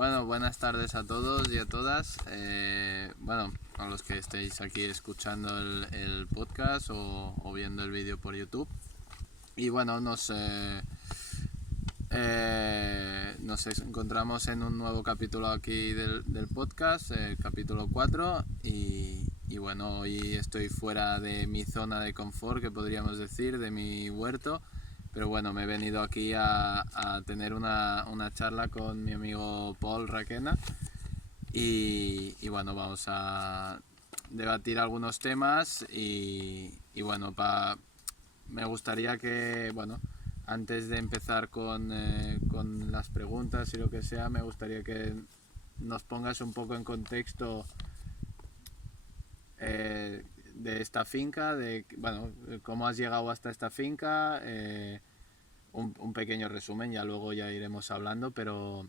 Bueno, buenas tardes a todos y a todas. Bueno, a los que estéis aquí escuchando el podcast o viendo el vídeo por YouTube. Y bueno, nos encontramos en un nuevo capítulo aquí del podcast, el capítulo 4. Y bueno, hoy estoy fuera de mi zona de confort, que podríamos decir, de mi huerto. Pero bueno, me he venido aquí a tener una charla con mi amigo Paul Raquena y bueno, vamos a debatir algunos temas y bueno, me gustaría que, bueno, antes de empezar con las preguntas y lo que sea, me gustaría que nos pongas un poco en contexto de esta finca, de bueno, cómo has llegado hasta esta finca, un pequeño resumen, ya luego ya iremos hablando, pero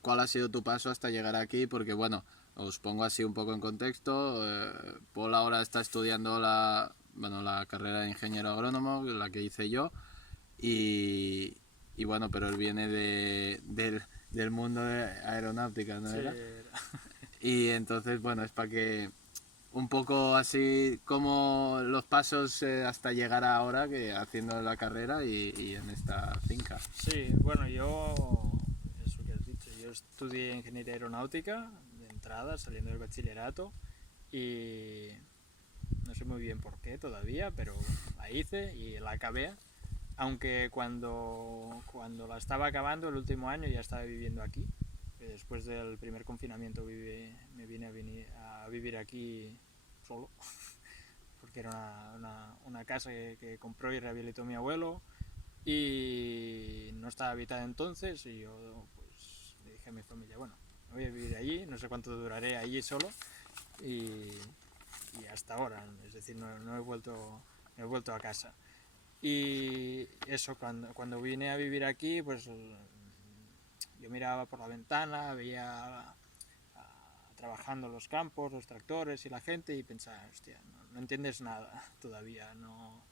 ¿cuál ha sido tu paso hasta llegar aquí? Porque bueno, os pongo así un poco en contexto. Paul ahora está estudiando la carrera de ingeniero agrónomo, la que hice yo, y bueno, pero él viene del mundo de aeronáutica, ¿no Sí, era? Y entonces, bueno, es para que un poco así como los pasos hasta llegar a ahora, que haciendo la carrera y en esta finca. sí, bueno, eso que has dicho, yo estudié ingeniería aeronáutica de entrada, saliendo del bachillerato, y no sé muy bien por qué todavía, pero bueno, la hice y la acabé, aunque cuando la estaba acabando el último año ya estaba viviendo aquí. Después del primer confinamiento me vine a vivir aquí solo, porque era una casa que compró y rehabilitó mi abuelo y no estaba habitada entonces, y yo pues le dije a mi familia, bueno, me voy a vivir allí, no sé cuánto duraré allí solo, y, y hasta ahora, es decir, no he vuelto a casa. Y eso, cuando vine a vivir aquí, pues yo miraba por la ventana, veía trabajando los campos, los tractores y la gente, y pensaba, hostia, no entiendes nada todavía, no,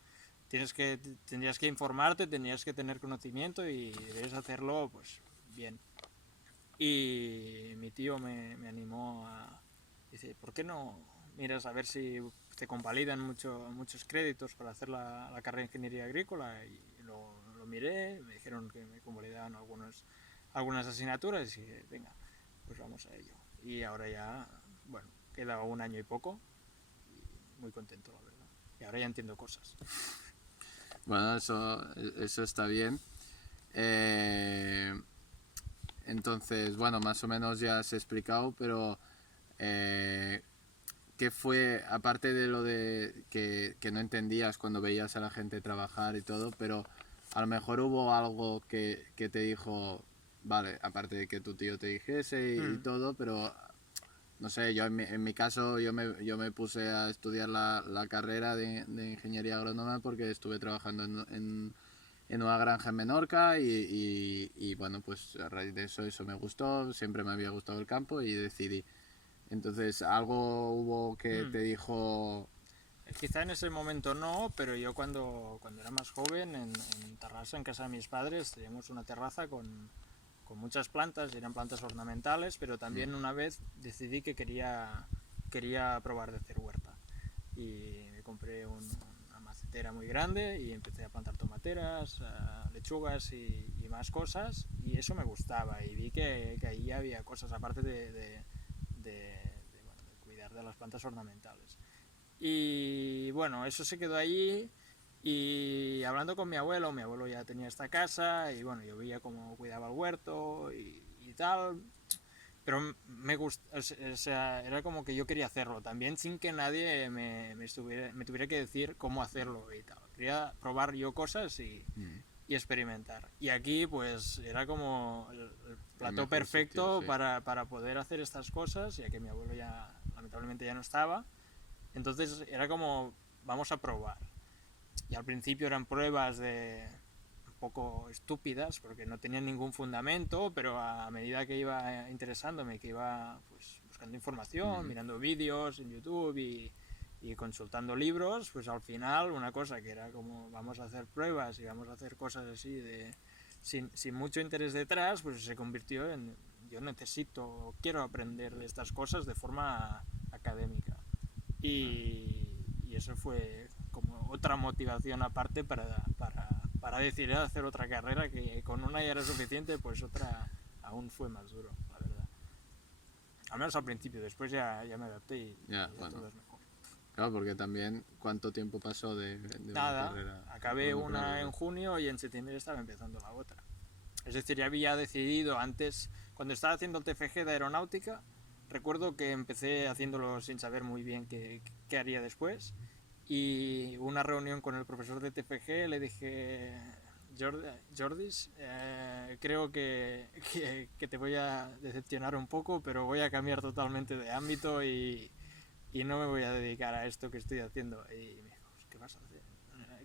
tendrías que informarte, tendrías que tener conocimiento y debes hacerlo pues bien. Y mi tío me animó a, dice, ¿por qué no miras a ver si te convalidan muchos créditos para hacer la carrera de ingeniería agrícola? Y lo miré, me dijeron que me convalidaban algunas asignaturas y dije, venga, pues vamos a ello. Y ahora ya, bueno, queda un año y poco y muy contento, la verdad. Y ahora ya entiendo cosas. Bueno, eso está bien. Eh, entonces, bueno, más o menos ya has explicado, pero eh, ¿qué fue, aparte de lo de que no entendías cuando veías a la gente trabajar y todo, pero a lo mejor hubo algo que te dijo, vale, aparte de que tu tío te dijese y todo, pero no sé, yo en mi caso yo me puse a estudiar la carrera de ingeniería agrónoma porque estuve trabajando en una granja en Menorca y bueno, pues a raíz de eso me gustó, siempre me había gustado el campo y decidí. Entonces, algo hubo que te dijo... Quizá en ese momento no, pero yo cuando era más joven, en Tarrasa, en casa de mis padres, teníamos una terraza con muchas plantas, y eran plantas ornamentales, pero también una vez decidí que quería probar de hacer huerta. Y me compré una macetera muy grande y empecé a plantar tomateras, lechugas y más cosas, y eso me gustaba, y vi que ahí había cosas aparte bueno, de cuidar de las plantas ornamentales. Y bueno, eso se quedó allí, y hablando con mi abuelo ya tenía esta casa y bueno, yo veía cómo cuidaba el huerto y tal, pero me gusta, o sea, era como que yo quería hacerlo también sin que nadie me tuviera que decir cómo hacerlo y tal. Quería probar yo cosas y experimentar. Y aquí pues era como el plató perfecto Sitio, sí. para poder hacer estas cosas, ya que mi abuelo ya lamentablemente ya no estaba. Entonces era como, vamos a probar. Y al principio eran pruebas un poco estúpidas porque no tenían ningún fundamento, pero a medida que iba interesándome, que iba pues buscando información, mirando vídeos en YouTube y consultando libros, pues al final una cosa que era como vamos a hacer pruebas y vamos a hacer cosas así sin mucho interés detrás, pues se convirtió en yo quiero aprender de estas cosas de forma académica. Y eso fue como otra motivación aparte para decidir hacer otra carrera, que con una ya era suficiente, pues otra aún fue más duro, la verdad. Al menos al principio, después ya me adapté y Ya, ya bueno. todo es mejor. Claro, porque también, ¿cuánto tiempo pasó de Nada, una carrera? acabé Bueno, una claro, en junio y en septiembre estaba empezando la otra. Es decir, ya había decidido antes, cuando estaba haciendo el TFG de aeronáutica, recuerdo que empecé haciéndolo sin saber muy bien qué haría después. Y una reunión con el profesor de TFG le dije, Jordis, creo que te voy a decepcionar un poco, pero voy a cambiar totalmente de ámbito y no me voy a dedicar a esto que estoy haciendo. Y me dijo, ¿qué vas a hacer?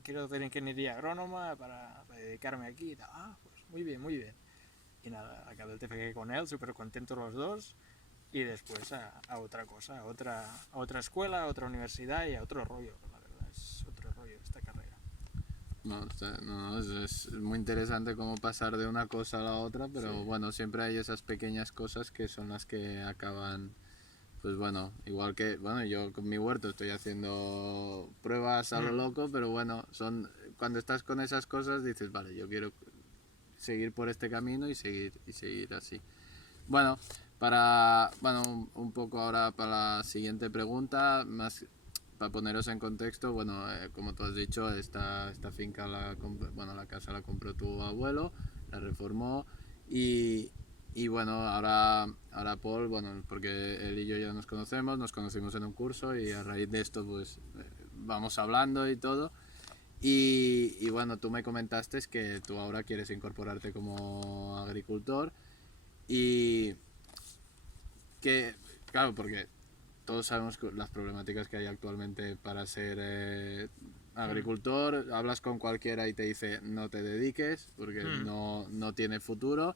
Quiero hacer ingeniería agrónoma para dedicarme aquí. Ah, pues muy bien, muy bien. Y nada, acabé el TFG con él, súper contentos los dos. Y después a otra cosa, a otra escuela, a otra universidad y a otro rollo. La verdad, es otro rollo esta carrera. No, es muy interesante cómo pasar de una cosa a la otra, pero Sí. bueno, siempre hay esas pequeñas cosas que son las que acaban, pues bueno, igual que, bueno, yo con mi huerto estoy haciendo pruebas a lo loco, pero bueno, cuando estás con esas cosas dices, vale, yo quiero seguir por este camino y seguir así. Bueno, un poco ahora para la siguiente pregunta, más para poneros en contexto, bueno, como tú has dicho, esta finca, la casa la compró tu abuelo, la reformó y bueno, ahora Paul, bueno, porque él y yo ya nos conocimos en un curso y a raíz de esto pues vamos hablando y todo. Y bueno, tú me comentaste que tú ahora quieres incorporarte como agricultor y que, claro, porque todos sabemos las problemáticas que hay actualmente para ser agricultor. Hablas con cualquiera y te dice no te dediques porque no tiene futuro.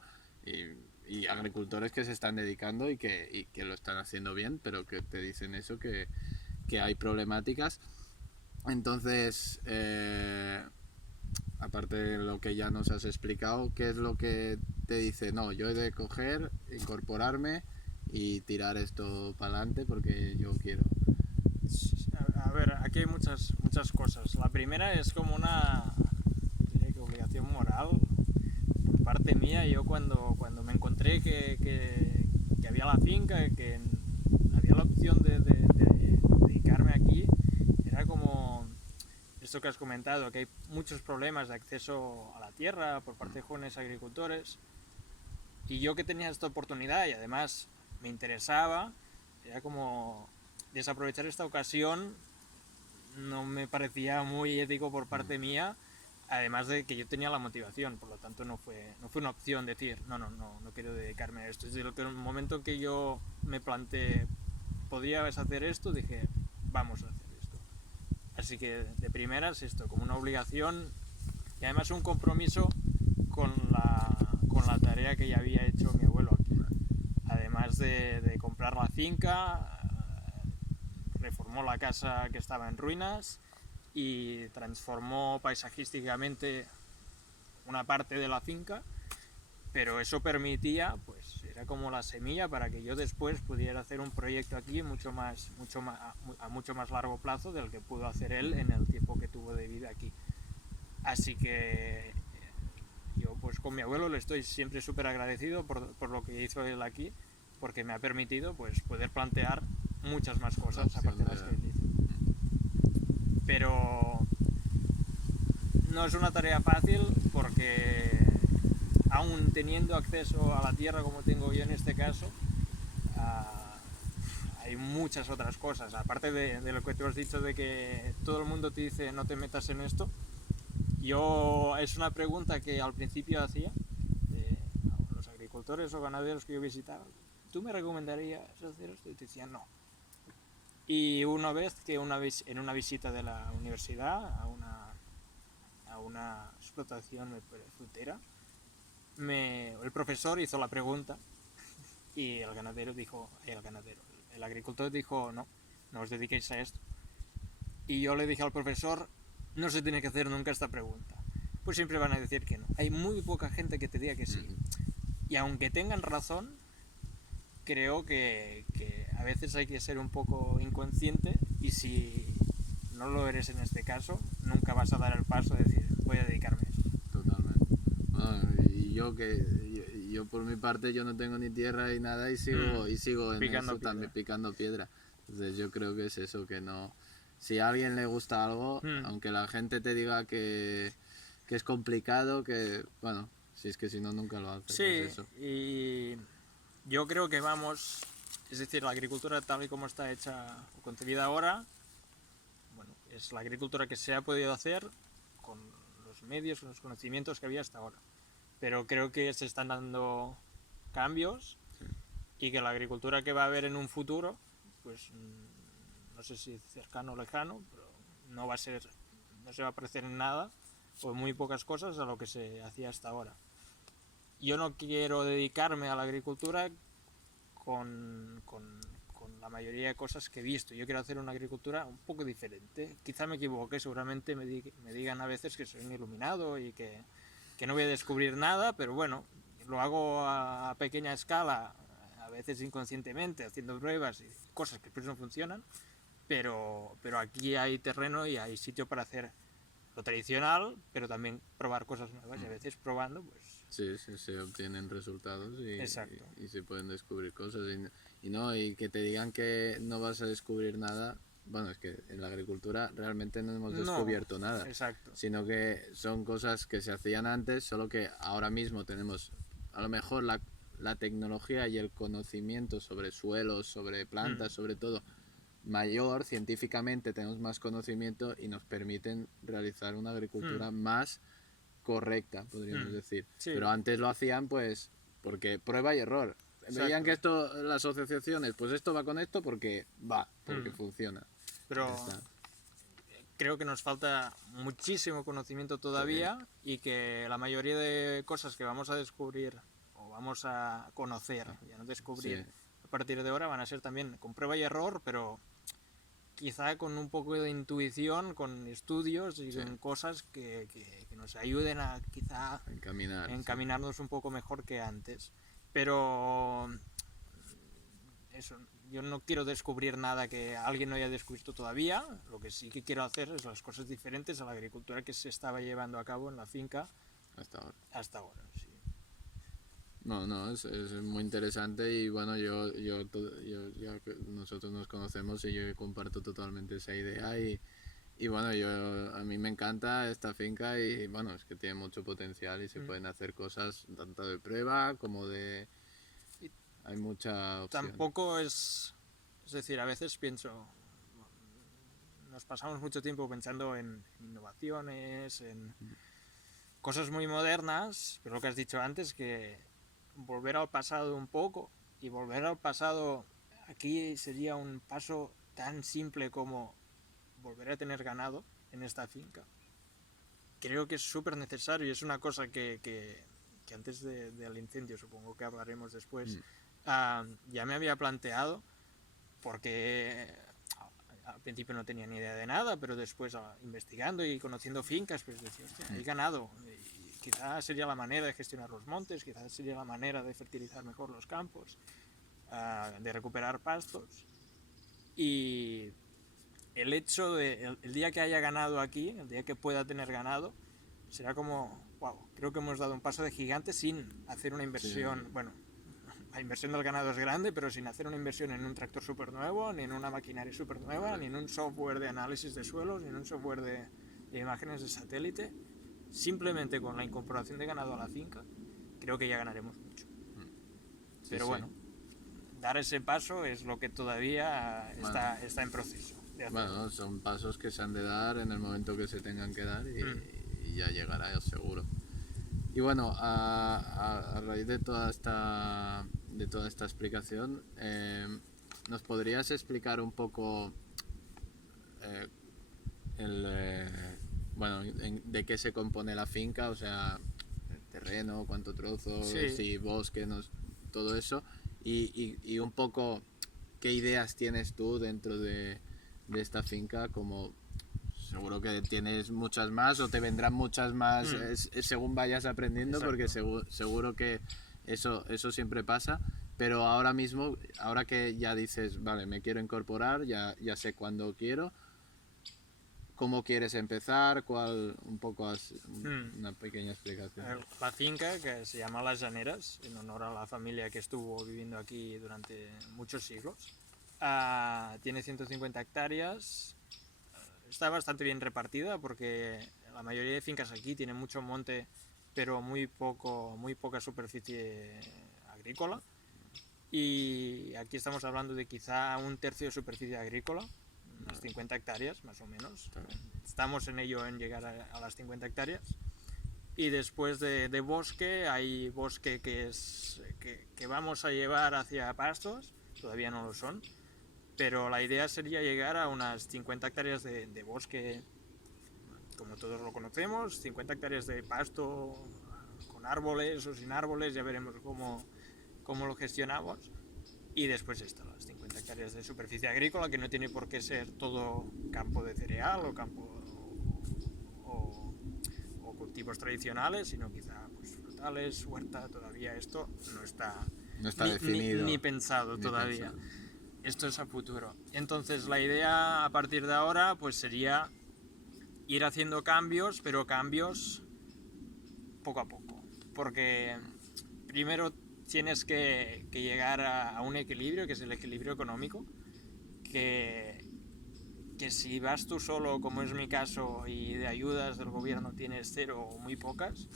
Y agricultores que se están dedicando y que lo están haciendo bien, pero que te dicen eso, que hay problemáticas. Entonces, aparte de lo que ya nos has explicado, ¿qué es lo que te dice? No, yo he de coger, incorporarme y tirar esto para adelante porque yo quiero. A ver, aquí hay muchas cosas. La primera es como una, diría que obligación moral por parte mía. Yo cuando me encontré que había la finca, que había la opción de dedicarme aquí, era como esto que has comentado, que hay muchos problemas de acceso a la tierra por parte de jóvenes agricultores. Y yo que tenía esta oportunidad y además me interesaba, era como desaprovechar esta ocasión no me parecía muy ético por parte mía, además de que yo tenía la motivación, por lo tanto no fue una opción decir no quiero dedicarme a esto. Es decir, el momento que yo me planteé podrías hacer esto, dije vamos a hacer esto. Así que de primeras esto, como una obligación y además un compromiso con la tarea que ya había hecho mi abuelo aquí. Además de comprar la finca, reformó la casa que estaba en ruinas y transformó paisajísticamente una parte de la finca, pero eso permitía, pues era como la semilla para que yo después pudiera hacer un proyecto aquí a mucho más largo plazo del que pudo hacer él en el tiempo que tuvo de vida aquí. Así que yo pues con mi abuelo le estoy siempre súper agradecido por lo que hizo él aquí, porque me ha permitido pues poder plantear muchas más cosas aparte de las que él hizo. Pero no es una tarea fácil porque aún teniendo acceso a la tierra como tengo yo en este caso, hay muchas otras cosas. Aparte de lo que tú has dicho de que todo el mundo te dice no te metas en esto, es una pregunta que al principio hacía a los agricultores o ganaderos que yo visitaba. ¿Tú me recomendarías hacer esto? Y te decían no. Y una vez que en una visita de la universidad a una explotación frutera, el profesor hizo la pregunta y el agricultor dijo no os dediquéis a esto. Y yo le dije al profesor, no se tiene que hacer nunca esta pregunta. pues siempre van a decir que no. Hay muy poca gente que te diga que sí. Y aunque tengan razón, creo que a veces hay que ser un poco inconsciente, y si no lo eres en este caso, nunca vas a dar el paso de decir, voy a dedicarme a esto. Totalmente. Bueno, y yo por mi parte yo no tengo ni tierra y nada y sigo en Picando eso piedra. también picando piedra. Entonces yo creo que es eso, que no, si a alguien le gusta algo, aunque la gente te diga que es complicado, que bueno, si es que si no nunca lo haces. Sí, es eso. y yo creo que vamos, es decir, la agricultura tal y como está hecha o concebida ahora, bueno, es la agricultura que se ha podido hacer con los medios, con los conocimientos que había hasta ahora. Pero creo que se están dando cambios, y que la agricultura que va a haber en un futuro, pues no sé si cercano o lejano, pero no se va a parecer en nada o en muy pocas cosas a lo que se hacía hasta ahora. Yo no quiero dedicarme a la agricultura con la mayoría de cosas que he visto. Yo quiero hacer una agricultura un poco diferente. Quizá me equivoque, seguramente me digan a veces que soy un iluminado y que no voy a descubrir nada, pero bueno, lo hago a pequeña escala, a veces inconscientemente, haciendo pruebas y cosas que pues no funcionan, pero aquí hay terreno y hay sitio para hacer lo tradicional, pero también probar cosas nuevas, y a veces probando, pues... Sí, se obtienen resultados Exacto. y se pueden descubrir cosas y que te digan que no vas a descubrir nada. Bueno, es que en la agricultura realmente no hemos descubierto nada, exacto. Sino que son cosas que se hacían antes, solo que ahora mismo tenemos a lo mejor la tecnología y el conocimiento sobre suelos, sobre plantas, sobre todo mayor. Científicamente tenemos más conocimiento y nos permiten realizar una agricultura más correcta, podríamos decir. Sí. Pero antes lo hacían pues porque prueba y error. Exacto. Veían que esto, las asociaciones, pues esto va con esto porque funciona. Pero creo que nos falta muchísimo conocimiento todavía, y que la mayoría de cosas que vamos a descubrir o vamos a conocer, ya no descubrir, a partir de ahora van a ser también con prueba y error, pero quizá con un poco de intuición, con estudios y con cosas que nos ayuden a quizá encaminarnos un poco mejor que antes. Pero eso, yo no quiero descubrir nada que alguien no haya descubierto todavía. Lo que sí que quiero hacer es las cosas diferentes a la agricultura que se estaba llevando a cabo en la finca hasta ahora, sí. No, es muy interesante, y bueno, nosotros nos conocemos y yo comparto totalmente esa idea, y bueno, a mí me encanta esta finca, y bueno, es que tiene mucho potencial y se pueden hacer cosas tanto de prueba como de... Hay mucha opción. Tampoco es decir, a veces pienso, nos pasamos mucho tiempo pensando en innovaciones, en cosas muy modernas, pero lo que has dicho antes, que volver al pasado un poco, y volver al pasado aquí sería un paso tan simple como volver a tener ganado en esta finca. Creo que es súper necesario, y es una cosa que antes del incendio, supongo que hablaremos después, ya me había planteado, porque al principio no tenía ni idea de nada, pero después investigando y conociendo fincas, pues decía, hostia, hay ganado, y quizás sería la manera de gestionar los montes, quizás sería la manera de fertilizar mejor los campos, de recuperar pastos. Y el hecho de el día que haya ganado aquí, el día que pueda tener ganado, será como, wow, creo que hemos dado un paso de gigante sin hacer una inversión. Bueno, la inversión del ganado es grande, pero sin hacer una inversión en un tractor súper nuevo, ni en una maquinaria súper nueva, ni en un software de análisis de suelos, ni en un software de imágenes de satélite. Simplemente con la incorporación de ganado a la finca, creo que ya ganaremos mucho. Pero bueno, dar ese paso es lo que todavía está en proceso. Bueno, son pasos que se han de dar en el momento que se tengan que dar, y ya llegará, seguro. Y bueno, a raíz de toda esta explicación, ¿nos podrías explicar un poco de qué se compone la finca? O sea, el terreno, cuánto trozo, si bosque, todo eso, y un poco qué ideas tienes tú dentro de esta finca, como seguro que tienes muchas más o te vendrán muchas más según vayas aprendiendo. Exacto. Porque seguro que eso siempre pasa. Pero ahora mismo, ahora que ya dices, vale, me quiero incorporar, ya sé cuándo quiero, ¿cómo quieres empezar? Un poco una pequeña explicación. La finca, que se llama Las Llaneras, en honor a la familia que estuvo viviendo aquí durante muchos siglos, tiene 150 hectáreas, está bastante bien repartida porque la mayoría de fincas aquí tienen mucho monte, pero muy poca superficie agrícola. Y aquí estamos hablando de quizá 1/3 de superficie agrícola, unas 50 hectáreas más o menos. Estamos en ello, en llegar a las 50 hectáreas. Y después de bosque, hay bosque que vamos a llevar hacia pastos, todavía no lo son, pero la idea sería llegar a unas 50 hectáreas de bosque, como todos lo conocemos, 50 hectáreas de pasto con árboles o sin árboles, ya veremos cómo lo gestionamos. Y después las 50 hectáreas de superficie agrícola, que no tiene por qué ser todo campo de cereal o cultivos tradicionales, sino quizá pues, frutales, huerta. Todavía esto no está definido ni pensado todavía. Esto es a futuro. Entonces la idea a partir de ahora pues sería ir haciendo cambios, pero cambios poco a poco, porque primero tienes que llegar a un equilibrio, que es el equilibrio económico, que si vas tú solo, como es mi caso, y de ayudas del gobierno tienes cero o muy pocas,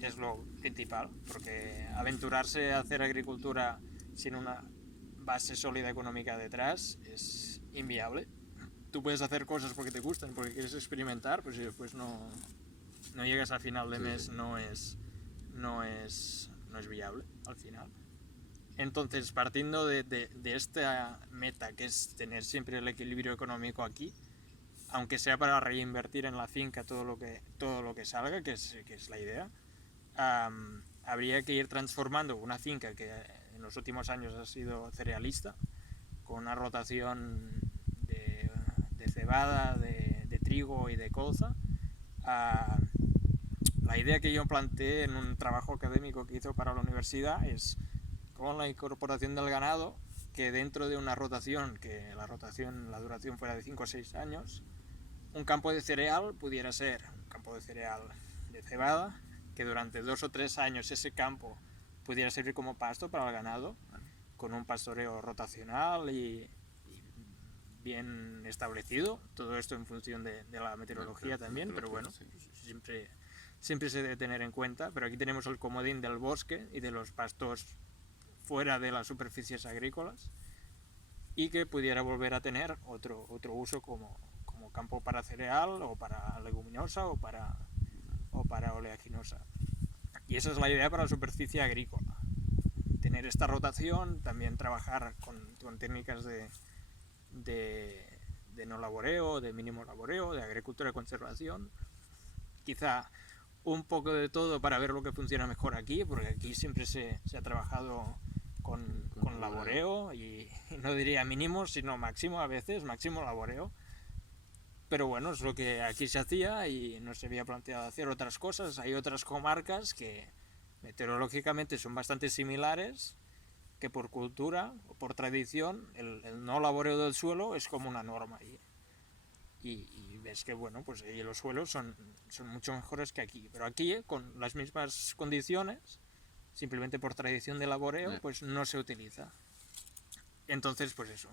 es lo principal, porque aventurarse a hacer agricultura sin una base sólida económica detrás es inviable. Tú puedes hacer cosas porque te gustan, porque quieres experimentar, pues si después no llegas a final de mes, no es viable al final. Entonces, partiendo de esta meta, que es tener siempre el equilibrio económico aquí, aunque sea para reinvertir en la finca todo lo que salga, que es la idea, habría que ir transformando una finca que en los últimos años ha sido cerealista, con una rotación de cebada, de trigo y de colza. La idea que yo planteé en un trabajo académico que hizo para la universidad es, con la incorporación del ganado, que dentro de una rotación, que la duración fuera de 5 o 6 años, un campo de cereal pudiera ser un campo de cereal de cebada, que durante 2 o 3 años ese campo pudiera servir como pasto para el ganado, con un pastoreo rotacional y bien establecido, todo esto en función de la meteorología también, pero bueno, siempre se debe tener en cuenta. Pero aquí tenemos el comodín del bosque y de los pastos fuera de las superficies agrícolas, y que pudiera volver a tener otro uso como campo para cereal o para leguminosa o para oleaginosa. Y esa es la idea para la superficie agrícola, tener esta rotación, también trabajar con técnicas de no laboreo, de mínimo laboreo, de agricultura de conservación, quizá un poco de todo para ver lo que funciona mejor aquí, porque aquí siempre se ha trabajado con laboreo, y no diría mínimo, sino máximo, a veces máximo laboreo. Pero bueno, es lo que aquí se hacía y no se había planteado hacer otras cosas. Hay otras comarcas que meteorológicamente son bastante similares, que por cultura o por tradición el no laboreo del suelo es como una norma. Y ves que bueno, pues ahí los suelos son mucho mejores que aquí. Pero aquí, con las mismas condiciones, simplemente por tradición de laboreo, pues no se utiliza. Entonces, pues eso,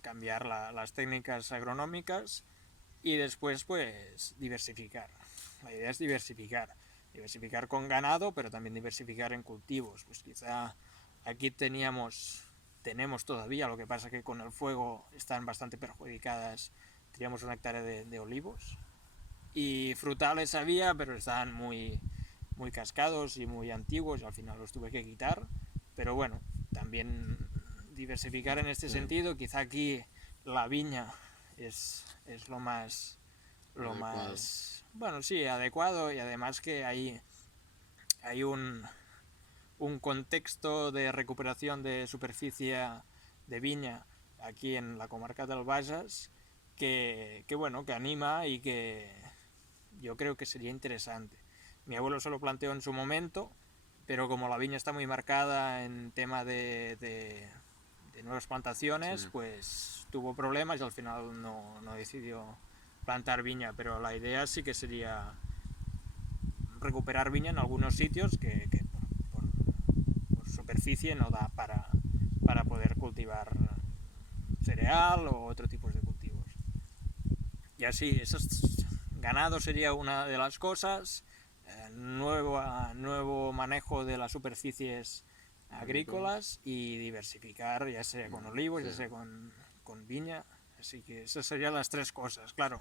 cambiar las técnicas agronómicas y después pues diversificar. La idea es diversificar con ganado, pero también diversificar en cultivos. Pues quizá aquí tenemos todavía, lo que pasa que con el fuego están bastante perjudicadas. Teníamos 1 hectárea de olivos, y frutales había, pero estaban muy cascados y muy antiguos, y al final los tuve que quitar. Pero bueno, también diversificar en este sentido. Quizá aquí la viña es lo más bueno, sí, adecuado, y además que hay un contexto de recuperación de superficie de viña aquí en la comarca del Bages, bueno, que anima y que yo creo que sería interesante. Mi abuelo se lo planteó en su momento, pero como la viña está muy marcada en tema de nuevas plantaciones, Sí. pues tuvo problemas y al final no decidió plantar viña, pero la idea sí que sería recuperar viña en algunos sitios que por superficie no da para poder cultivar cereal o otro tipo de cultivos. Y así, ganado sería una de las cosas, nuevo manejo de las superficies agrícolas y diversificar, ya sea con olivos, ya sea con viña. Así que esas serían las tres cosas, claro.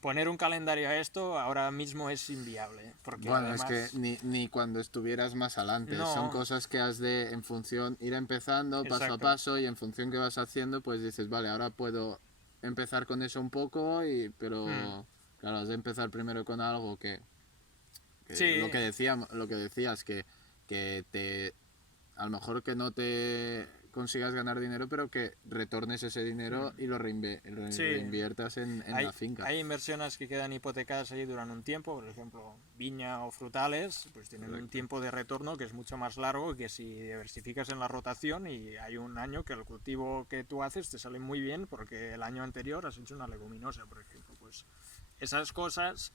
Poner un calendario a esto ahora mismo es inviable, porque Bueno, además... es que ni cuando estuvieras más adelante. Son No, cosas que has de, en función, ir empezando paso a exacto. paso y en función que vas haciendo, pues dices, vale, ahora puedo empezar con eso un poco, pero claro, has de empezar primero con algo que Sí, lo que decías, que te, a lo mejor que no te consigas ganar dinero, pero que retornes ese dinero y lo sí. reinviertas en la finca. Hay inversiones que quedan hipotecadas ahí durante un tiempo, por ejemplo, viña o frutales, pues tienen un tiempo de retorno que es mucho más largo que si diversificas en la rotación y hay un año que el cultivo que tú haces te sale muy bien porque el año anterior has hecho una leguminosa, por ejemplo. Pues esas cosas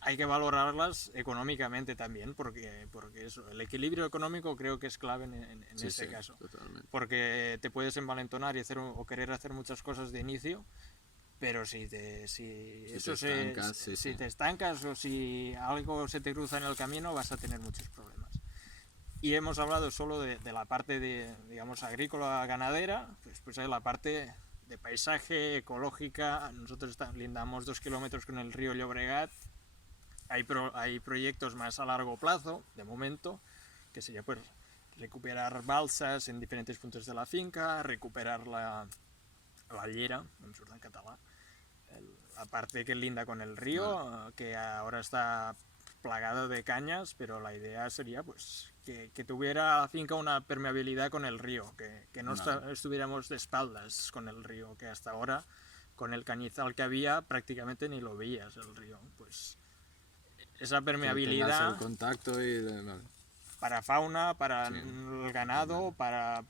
hay que valorarlas económicamente también, porque eso, el equilibrio económico creo que es clave en Sí, este sí, caso. totalmente. Porque te puedes envalentonar y o querer hacer muchas cosas de inicio, pero si te estancas o si algo se te cruza en el camino, vas a tener muchos problemas. Y hemos hablado solo de la parte digamos, agrícola ganadera, pues hay la parte de paisaje, ecológica. Nosotros lindamos 2 kilómetros con el río Llobregat. Hay proyectos más a largo plazo, de momento, que sería pues recuperar balsas en diferentes puntos de la finca, recuperar la llera, en surt en català, la parte que linda con el río, que ahora está plagada de cañas, pero la idea sería pues que tuviera la finca una permeabilidad con el río, que no estuviéramos de espaldas con el río, que hasta ahora con el cañizal que había prácticamente ni lo veías el río. Pues esa permeabilidad el contacto y vale. para fauna, para el ganado, para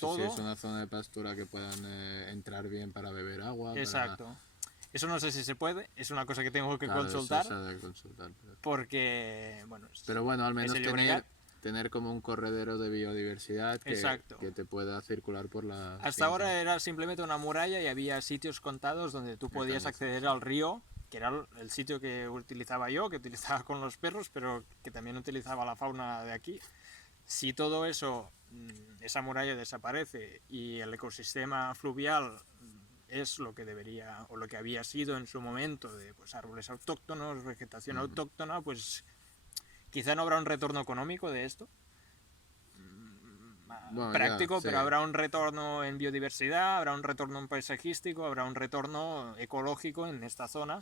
todo. Si es una zona de pastura que puedan entrar bien para beber agua. Exacto. Eso no sé si se puede, es una cosa que tengo que claro, consultar. Eso de consultar porque, bueno, pero bueno, al menos tener como un corredero de biodiversidad que te pueda circular por la Hasta finca. ahora era simplemente una muralla y había sitios contados donde tú podías acceder al río, que era el sitio que utilizaba yo, que utilizaba con los perros, pero que también utilizaba la fauna de aquí. Si todo eso, esa muralla desaparece y el ecosistema fluvial es lo que debería o lo que había sido en su momento de pues, árboles autóctonos, vegetación autóctona, pues quizá no habrá un retorno económico de esto, práctico, pero habrá un retorno en biodiversidad, habrá un retorno en paisajístico, habrá un retorno ecológico en esta zona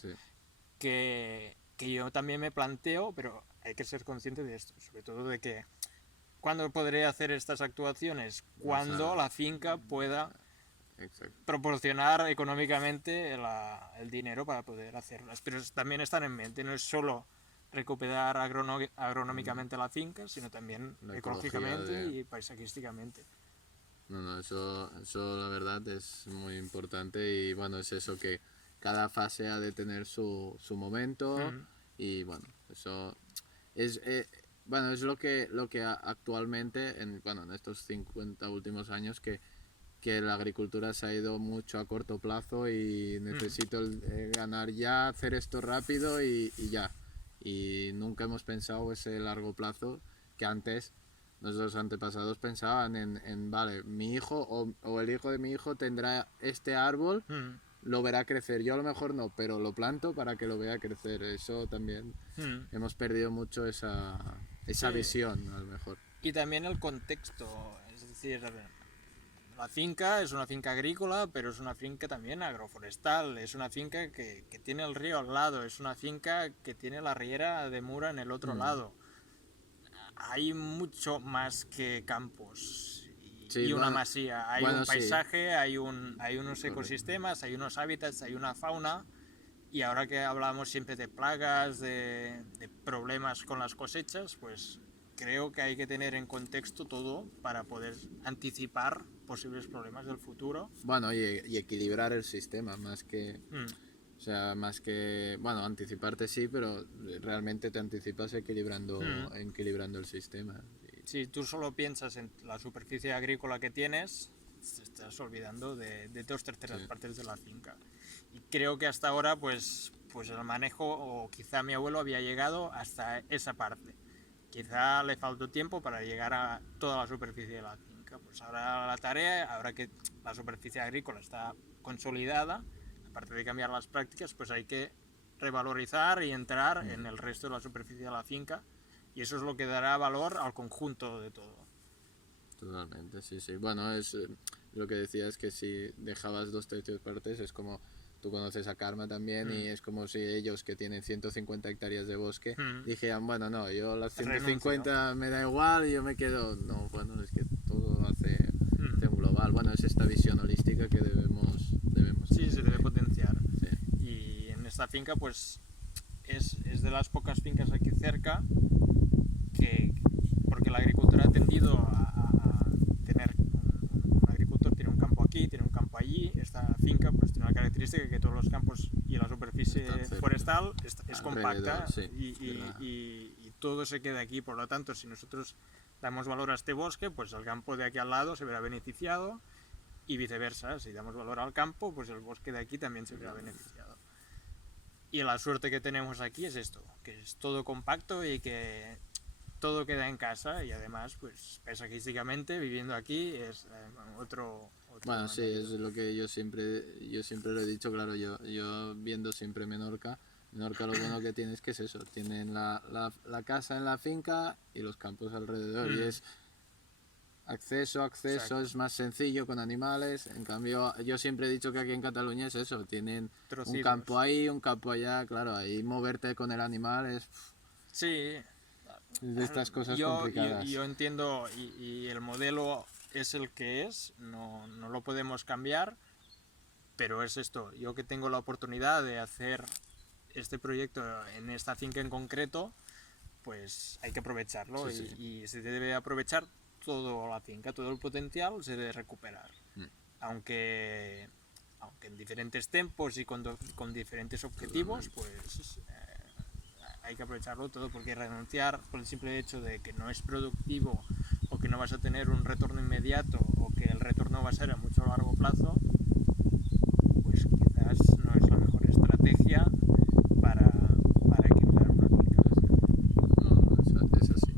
que yo también me planteo, pero hay que ser consciente de esto, sobre todo de que ¿cuándo podré hacer estas actuaciones? Cuando la finca pueda proporcionar económicamente el dinero para poder hacerlas. Pero también están en mente, no es solo recuperar agronómicamente la finca, sino también ecológicamente y paisajísticamente. No, eso la verdad es muy importante y bueno, es eso que cada fase ha de tener su momento y bueno, eso es... bueno, es lo que actualmente, en estos 50 últimos años, que la agricultura se ha ido mucho a corto plazo y necesito ganar ya, hacer esto rápido y ya. Y nunca hemos pensado ese largo plazo que antes nuestros antepasados pensaban en vale, mi hijo o el hijo de mi hijo tendrá este árbol, lo verá crecer. Yo a lo mejor no, pero lo planto para que lo vea crecer. Eso también hemos perdido mucho esa visión, a lo mejor. Y también el contexto, es decir, la finca es una finca agrícola, pero es una finca también agroforestal, es una finca que tiene el río al lado, es una finca que tiene la riera de Mura en el otro lado. Hay mucho más que campos. Sí, y una bueno, masía. Hay bueno, un sí, paisaje, hay unos correcto. ecosistemas, hay unos hábitats, hay una fauna. Y ahora que hablamos siempre de plagas, de problemas con las cosechas, pues creo que hay que tener en contexto todo para poder anticipar posibles problemas del futuro. Bueno, y equilibrar el sistema, más que, Mm, o sea, más que, bueno, anticiparte sí, pero realmente te anticipas mm. equilibrando el sistema. Si tú solo piensas en la superficie agrícola que tienes, te estás olvidando de dos terceras Sí. partes de la finca. Y creo que hasta ahora, pues el manejo, o quizá mi abuelo había llegado hasta esa parte. Quizá le faltó tiempo para llegar a toda la superficie de la finca. Pues ahora la tarea, ahora que la superficie agrícola está consolidada, aparte de cambiar las prácticas, pues hay que revalorizar y entrar en el resto de la superficie de la finca, y eso es lo que dará valor al conjunto de todo. Totalmente, sí, sí. Bueno, es lo que decía es que si dejabas 2/3 partes es como tú conoces a Karma también y es como si ellos que tienen 150 hectáreas de bosque dijeran, bueno, no, yo las 150 me da igual y yo me quedo. No, bueno, es que todo hace un global. Bueno, es esta visión holística que debemos Sí, se debe potenciar. Sí. Y en esta finca, pues es de las pocas fincas aquí cerca que, porque la agricultura ha tendido a tener, un agricultor tiene un campo aquí, tiene un campo allí. Esta finca pues tiene la característica que todos los campos y la superficie forestal es compacta, sí, y todo se queda aquí. Por lo tanto, si nosotros damos valor a este bosque, pues el campo de aquí al lado se verá beneficiado, y viceversa. Si damos valor al campo, pues el bosque de aquí también se verá beneficiado. Y la suerte que tenemos aquí es esto, que es todo compacto y que todo queda en casa, y además, pues paisajísticamente, viviendo aquí es otro bueno, sí, mérito. es lo que yo siempre lo he dicho, claro, yo viendo siempre Menorca lo bueno que tiene es que es eso, tienen la casa en la finca y los campos alrededor, y es acceso, Exacto. es más sencillo con animales. En cambio, yo siempre he dicho que aquí en Cataluña es eso, tienen Trocitos. un campo ahí, un campo allá, claro, ahí moverte con el animal es Sí, de estas cosas complicadas. yo entiendo, y el modelo es el que es, no lo podemos cambiar, pero es esto. Yo que tengo la oportunidad de hacer este proyecto en esta finca en concreto, pues hay que aprovecharlo, Sí, sí. y se debe aprovechar toda la finca, todo el potencial se debe recuperar. Aunque en diferentes tiempos y con diferentes objetivos, pues hay que aprovecharlo todo, porque renunciar por el simple hecho de que no es productivo, o que no vas a tener un retorno inmediato, o que el retorno va a ser a mucho largo plazo, pues quizás no es la mejor estrategia para equilibrar una finca. No, es así.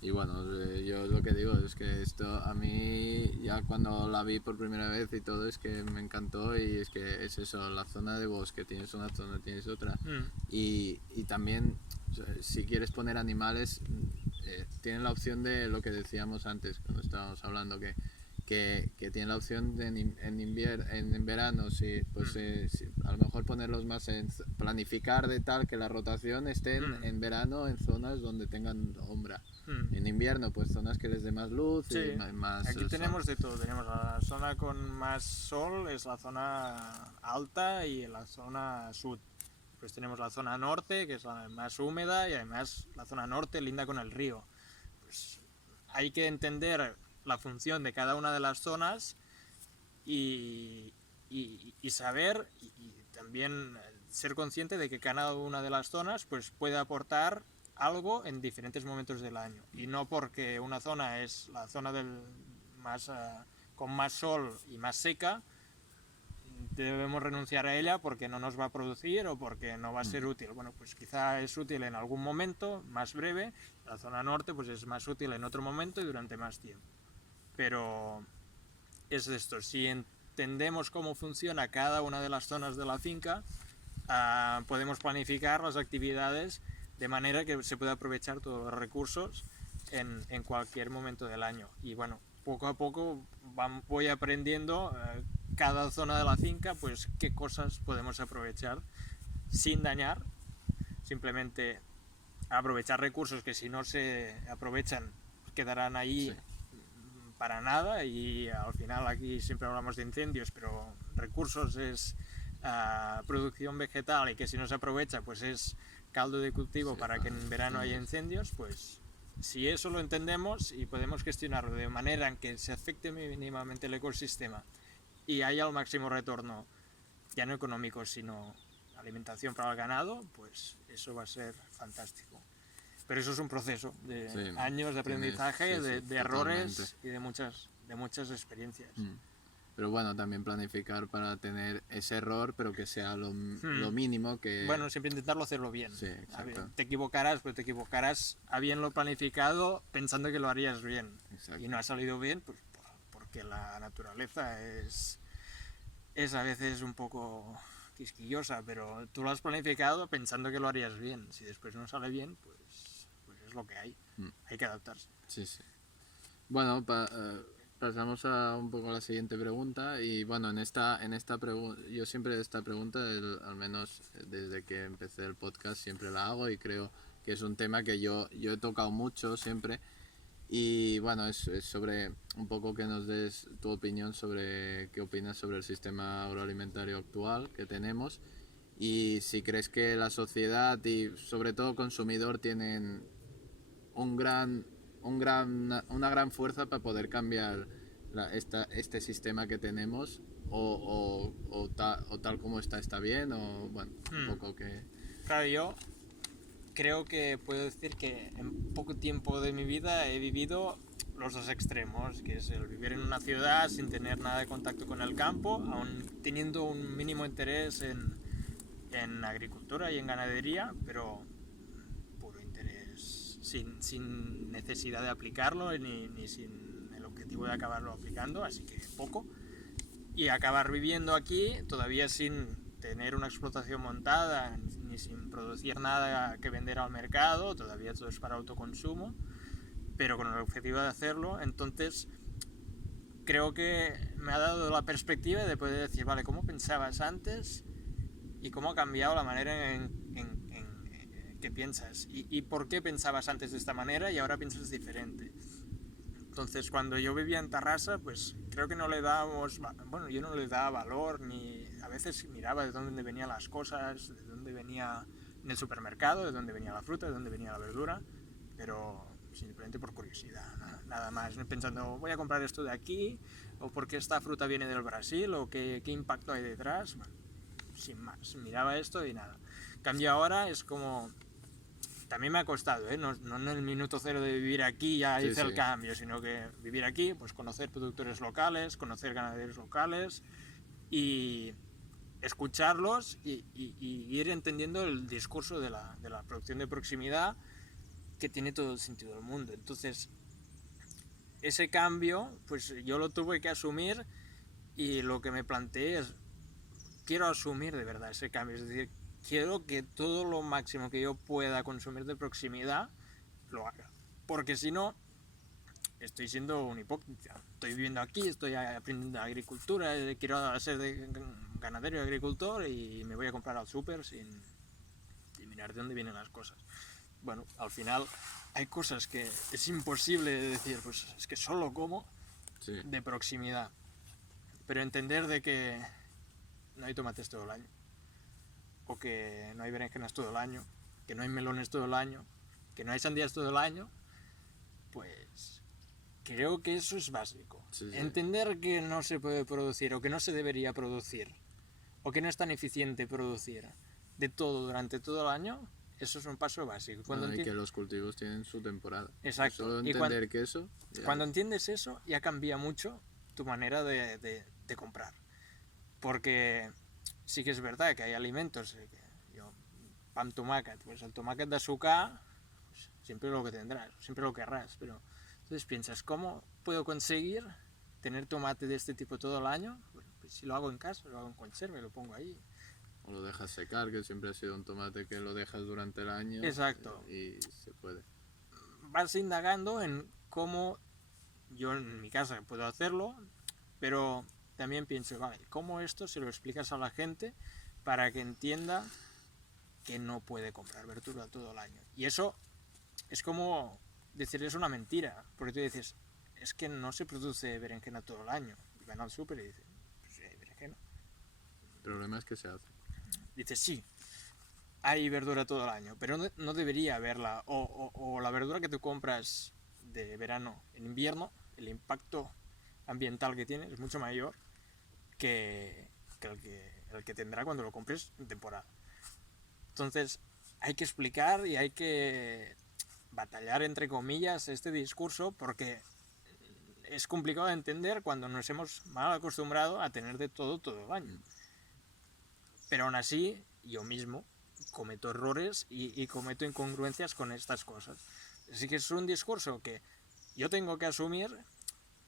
Y bueno, yo lo que digo es que esto a mí, ya cuando la vi por primera vez y todo, es que me encantó, y es que es eso, la zona de bosque, tienes una zona, tienes otra. Y también, o sea, si quieres poner animales, tienen la opción de lo que decíamos antes, cuando estábamos hablando, que tienen la opción de en verano, sí, pues sí, a lo mejor ponerlos más planificar de tal que la rotación esté en verano en zonas donde tengan sombra. En invierno, pues zonas que les dé más luz, Sí, y más aquí tenemos de todo. Tenemos la zona con más sol, es la zona alta, y la zona sur. Pues tenemos la zona norte, que es la más húmeda, y además la zona norte linda con el río. Pues hay que entender la función de cada una de las zonas, y saber, y también ser consciente de que cada una de las zonas pues puede aportar algo en diferentes momentos del año, y no porque una zona es la zona con más sol y más seca, debemos renunciar a ella porque no nos va a producir o porque no va a ser útil. Bueno, pues quizá es útil en algún momento más breve. La zona norte pues es más útil en otro momento y durante más tiempo. Pero es esto, si entendemos cómo funciona cada una de las zonas de la finca, podemos planificar las actividades de manera que se pueda aprovechar todos los recursos en cualquier momento del año. Y bueno, poco a poco voy aprendiendo cada zona de la finca, pues qué cosas podemos aprovechar sin dañar, simplemente aprovechar recursos que si no se aprovechan quedarán ahí para nada, y al final aquí siempre hablamos de incendios, pero recursos es producción vegetal, y que si no se aprovecha pues es caldo de cultivo Sí, para que en verano haya incendios. Pues si eso lo entendemos y podemos gestionarlo de manera en que se afecte mínimamente el ecosistema y haya el máximo retorno, ya no económico, sino alimentación para el ganado, pues eso va a ser fantástico. Pero eso es un proceso de años de aprendizaje, de errores y de muchas experiencias. Pero bueno, también planificar para tener ese error, pero que sea lo mínimo que... Bueno, siempre intentarlo hacerlo bien. Sí, exacto. Te equivocarás, pero te equivocarás habiéndolo planificado pensando que lo harías bien. Exacto. Y no ha salido bien, pues porque la naturaleza es a veces un poco quisquillosa, pero tú lo has planificado pensando que lo harías bien. Si después no sale bien, pues es lo que hay. Hay que adaptarse. Sí, sí. Bueno, pasamos a un poco a la siguiente pregunta. Y bueno, en esta pregunta, yo siempre esta pregunta, al menos desde que empecé el podcast, siempre la hago, y creo que es un tema que yo he tocado mucho siempre. Y bueno, es sobre un poco que nos des tu opinión sobre qué opinas sobre el sistema agroalimentario actual que tenemos, y si crees que la sociedad y sobre todo consumidor tienen una gran fuerza para poder cambiar este sistema que tenemos, o tal como está bien, o bueno, un poco que... Claro, yo creo que puedo decir que en poco tiempo de mi vida he vivido los dos extremos, que es el vivir en una ciudad sin tener nada de contacto con el campo, aún teniendo un mínimo interés en agricultura y en ganadería, pero puro interés, sin necesidad de aplicarlo ni sin el objetivo de acabarlo aplicando, así que poco. Y acabar viviendo aquí todavía sin tener una explotación montada ni sin producir nada que vender al mercado, todavía todo es para autoconsumo, pero con el objetivo de hacerlo. Entonces creo que me ha dado la perspectiva de poder decir, vale, ¿cómo pensabas antes y cómo ha cambiado la manera en que piensas? ¿Y por qué pensabas antes de esta manera y ahora piensas diferente? Entonces, cuando yo vivía en Tarrasa, pues creo que no le dábamos, bueno, yo no le daba valor, ni a veces miraba de dónde venían las cosas, de dónde venía en el supermercado, de dónde venía la fruta, de dónde venía la verdura, pero simplemente por curiosidad, nada más, pensando, voy a comprar esto de aquí, o por qué esta fruta viene del Brasil, o qué impacto hay detrás. Bueno, sin más, miraba esto y nada. En cambio ahora es como... También me ha costado, ¿eh? No en el minuto cero de vivir aquí ya hice el cambio, sino que vivir aquí, pues conocer productores locales, conocer ganaderos locales y escucharlos y ir entendiendo el discurso de la producción de proximidad, que tiene todo el sentido del mundo. Entonces, ese cambio, pues yo lo tuve que asumir, y lo que me planteé es, quiero asumir de verdad ese cambio, es decir, quiero que todo lo máximo que yo pueda consumir de proximidad lo haga, porque si no estoy siendo un hipócrita. Estoy viviendo aquí, estoy aprendiendo agricultura, quiero ser ganadero y agricultor, y me voy a comprar al súper sin mirar de dónde vienen las cosas. Bueno, al final hay cosas que es imposible decir, pues es que solo como de proximidad, pero entender de que no hay tomates todo el año, o que no hay berenjenas todo el año, que no hay melones todo el año, que no hay sandías todo el año, pues creo que eso es básico. Entender que no se puede producir, o que no se debería producir, o que no es tan eficiente producir de todo durante todo el año, eso es un paso básico. Y que los cultivos tienen su temporada. Exacto. Solo entender que eso... Cuando entiendes eso, ya cambia mucho tu manera de comprar. Porque sí que es verdad que hay alimentos, pan tomàquet, pues el tomàquet de sucar, pues siempre lo que tendrás, siempre lo querrás, pero entonces piensas, ¿cómo puedo conseguir tener tomate de este tipo todo el año? Bueno, pues si lo hago en casa, lo hago en conserva y lo pongo ahí. O lo dejas secar, que siempre ha sido un tomate que lo dejas durante el año. Exacto. Y se puede. Vas indagando en cómo yo en mi casa puedo hacerlo, pero también pienso, vale, ¿cómo esto se lo explicas a la gente para que entienda que no puede comprar verdura todo el año? Y eso es como decirles una mentira, porque tú dices, es que no se produce berenjena todo el año. Y van al súper y dicen, pues sí, hay berenjena. El problema es que se hace. Dice, sí, hay verdura todo el año, pero no debería haberla. O la verdura que tú compras de verano en invierno, el impacto ambiental que tiene es mucho mayor que el que tendrá cuando lo compres en temporada. Entonces hay que explicar y hay que batallar entre comillas este discurso porque es complicado de entender cuando nos hemos mal acostumbrado a tener de todo el año. Pero aún así, yo mismo cometo errores y cometo incongruencias con estas cosas. Así que es un discurso que yo tengo que asumir,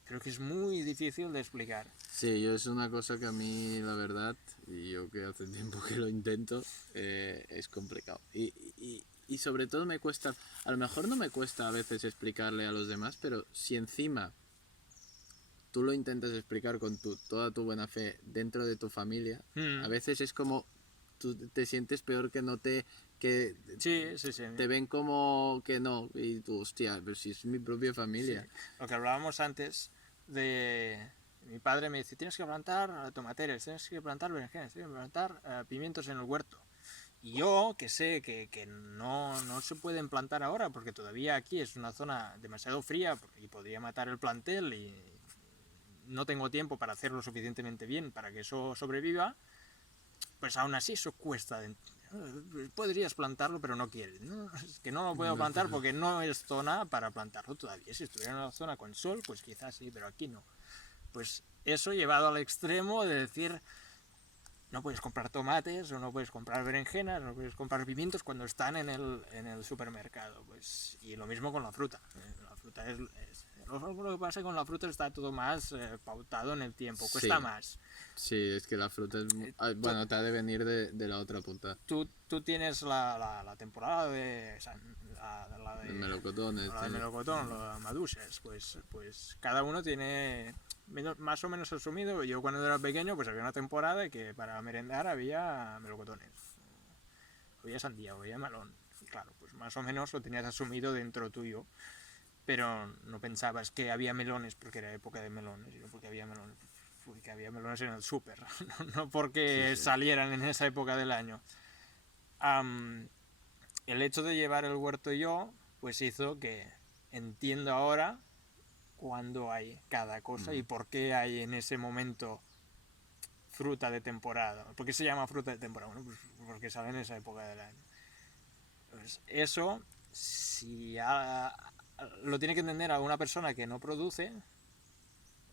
creo que es muy difícil de explicar. Sí, yo es una cosa que a mí, la verdad, y yo que hace tiempo que lo intento, es complicado. Y sobre todo me cuesta, a lo mejor no me cuesta a veces explicarle a los demás, pero si encima tú lo intentas explicar con toda tu buena fe dentro de tu familia, a veces es como tú te sientes peor que no te... que Sí. te ven como que no, y tú, hostia, pero si es mi propia familia. Sí. Lo que hablábamos antes de... Mi padre me dice, tienes que plantar tomateres, tienes que plantar berenjenas, tienes que plantar pimientos en el huerto. Y yo, que sé que no se pueden plantar ahora, porque todavía aquí es una zona demasiado fría y podría matar el plantel y no tengo tiempo para hacerlo suficientemente bien para que eso sobreviva, pues aún así eso cuesta. Podrías plantarlo, pero no quieres. ¿No? Es que no lo puedo plantar porque no es zona para plantarlo todavía. Si estuviera en una zona con sol, pues quizás sí, pero aquí no. Pues eso llevado al extremo de decir, no puedes comprar tomates, o no puedes comprar berenjenas, no puedes comprar pimientos cuando están en el supermercado. Pues, y lo mismo con la fruta. La fruta lo que pasa con la fruta está todo más pautado en el tiempo, cuesta Sí. más. Sí, es que la fruta es... bueno, te ha de venir de la otra punta. Tú tienes la temporada de... la de El melocotón. la de melocotón, la de maduses, pues cada uno tiene más o menos asumido. Yo cuando era pequeño pues había una temporada que para merendar había melocotones, había sandía, había melón. Y claro, pues más o menos lo tenías asumido dentro tuyo, pero no pensabas que había melones porque era época de melones, sino porque había melones, porque había melones en el súper, no porque Sí. salieran en esa época del año. El hecho de llevar el huerto yo, pues hizo que entiendo ahora cuándo hay cada cosa y por qué hay en ese momento fruta de temporada. ¿Por qué se llama fruta de temporada? Bueno, pues porque sale en esa época del año. Pues eso, si lo tiene que entender a una persona que no produce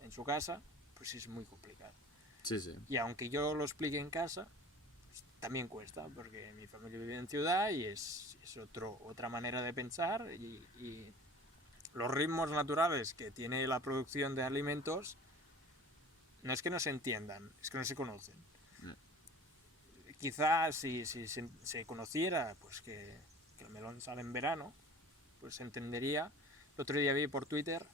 en su casa, pues es muy complicado. Sí, sí. Y aunque yo lo explique en casa, pues también cuesta, porque mi familia vive en ciudad y es otra manera de pensar y los ritmos naturales que tiene la producción de alimentos no es que no se entiendan, es que no se conocen. Quizás si se conociera pues que el melón sale en verano, pues se entendería. El otro día vi por Twitter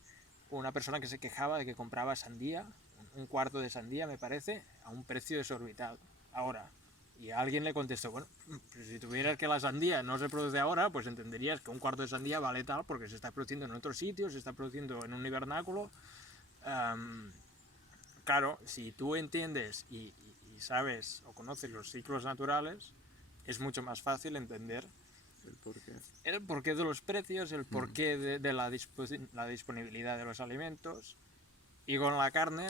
una persona que se quejaba de que compraba sandía, un cuarto de sandía me parece, a un precio desorbitado. Ahora, y alguien le contestó, bueno, pues si tuvieras que la sandía no se produce ahora, pues entenderías que un cuarto de sandía vale tal porque se está produciendo en otro sitio, se está produciendo en un hivernáculo. Claro, si tú entiendes y sabes o conoces los ciclos naturales, es mucho más fácil entender el porqué de los precios, el porqué de la disponibilidad de los alimentos. Y con la carne,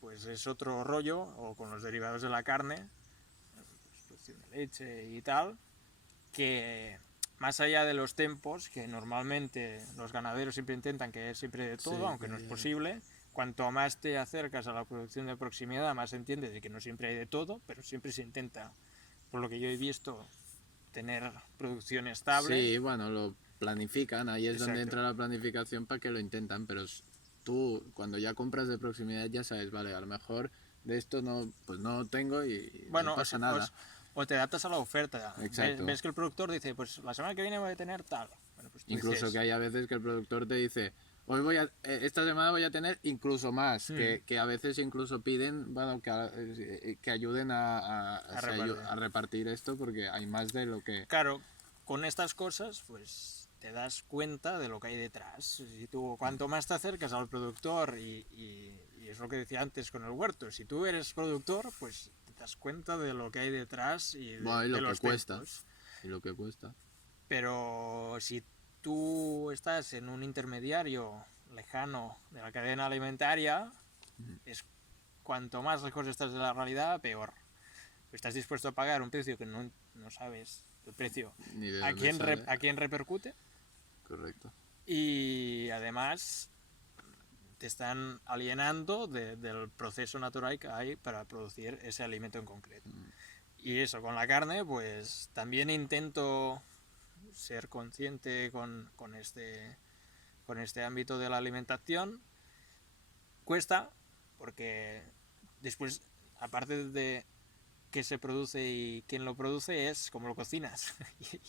pues es otro rollo, o con los derivados de la carne, pues producción de leche y tal, que más allá de los tempos, que normalmente los ganaderos siempre intentan que es siempre de todo, sí, aunque no es posible, cuanto más te acercas a la producción de proximidad, más entiendes de que no siempre hay de todo, pero siempre se intenta, por lo que yo he visto, tener producción estable. Sí, bueno, lo planifican, ahí es Exacto. donde entra la planificación para que lo intentan, pero tú cuando ya compras de proximidad ya sabes, vale, a lo mejor de esto no, pues no tengo y bueno, no pasa nada. O te adaptas a la oferta. Exacto. Ves que el productor dice, pues la semana que viene voy a tener tal. Bueno, pues incluso dices, que haya veces que el productor te dice, esta semana voy a tener incluso más, que a veces incluso piden, bueno, que ayuden a repartir esto porque hay más de lo que... Claro, con estas cosas, pues te das cuenta de lo que hay detrás. Si tú, cuanto más te acercas al productor, y es lo que decía antes con el huerto, si tú eres productor, pues te das cuenta de lo que hay detrás y Bueno, y de lo que los cuesta. tiempos. Y lo que cuesta. Pero si tú estás en un intermediario lejano de la cadena alimentaria, es cuanto más lejos estás de la realidad, peor. Estás dispuesto a pagar un precio que no sabes el precio Ni de a dónde sale. quién repercute, Correcto. y además te están alienando del proceso natural que hay para producir ese alimento en concreto. Y eso, con la carne, pues también intento ser consciente con este ámbito de la alimentación. Cuesta, porque después, aparte de qué se produce y quién lo produce, es cómo lo cocinas.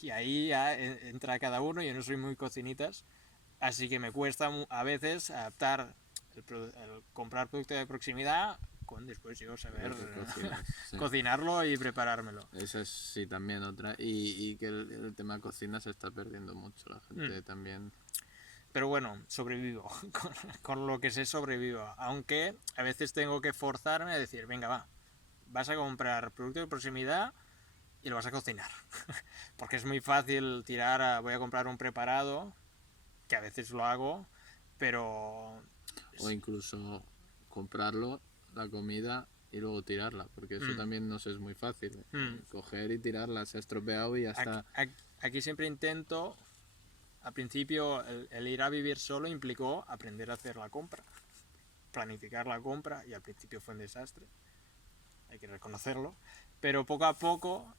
Y ahí ya entra cada uno. Yo no soy muy cocinitas, así que me cuesta a veces adaptar el comprar producto de proximidad con después yo saber Sí. cocinarlo y preparármelo. Esa es sí también otra. Y que el tema cocina se está perdiendo mucho. La gente también... Pero bueno, sobrevivo. Con lo que sé sobrevivo. Aunque a veces tengo que forzarme a decir, venga, va, vas a comprar producto de proximidad y lo vas a cocinar. Porque es muy fácil tirar voy a comprar un preparado, que a veces lo hago, pero... O incluso comprarlo, la comida, y luego tirarla. Porque eso también no es muy fácil. Coger y tirarla, se ha estropeado y ya está. Aquí siempre intento... Al principio el ir a vivir solo implicó aprender a hacer la compra, planificar la compra, y al principio fue un desastre, hay que reconocerlo, pero poco a poco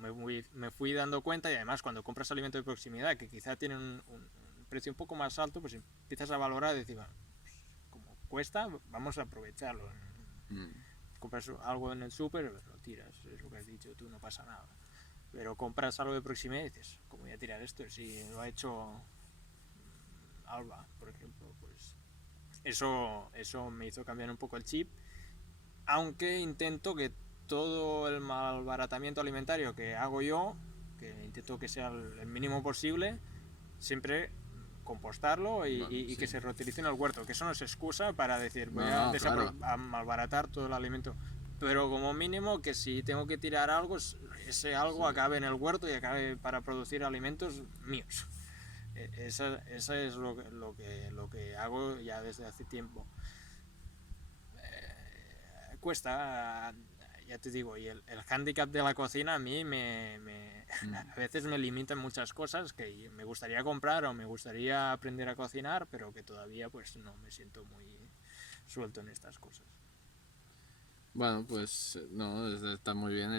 me fui dando cuenta, y además cuando compras alimento de proximidad que quizá tienen un precio un poco más alto, pues empiezas a valorar y decir, bueno, pues, como cuesta, vamos a aprovecharlo. Compras algo en el súper, lo tiras, es lo que has dicho tú, no pasa nada. Pero compras algo de proximidad y dices, ¿cómo voy a tirar esto? Si lo ha hecho Alba, por ejemplo, pues eso me hizo cambiar un poco el chip. Aunque intento que todo el malbaratamiento alimentario que hago yo, que intento que sea el mínimo posible, siempre compostarlo y que se reutilice en el huerto. Que eso no es excusa para decir, voy a malbaratar todo el alimento. Pero como mínimo que si tengo que tirar algo, ese algo acabe en el huerto y acabe para producir alimentos míos. Eso es lo que hago ya desde hace tiempo. Cuesta, ya te digo, y el hándicap de la cocina a mí a veces me limita en muchas cosas que me gustaría comprar o me gustaría aprender a cocinar, pero que todavía pues no me siento muy suelto en estas cosas. Bueno, pues no, está muy bien.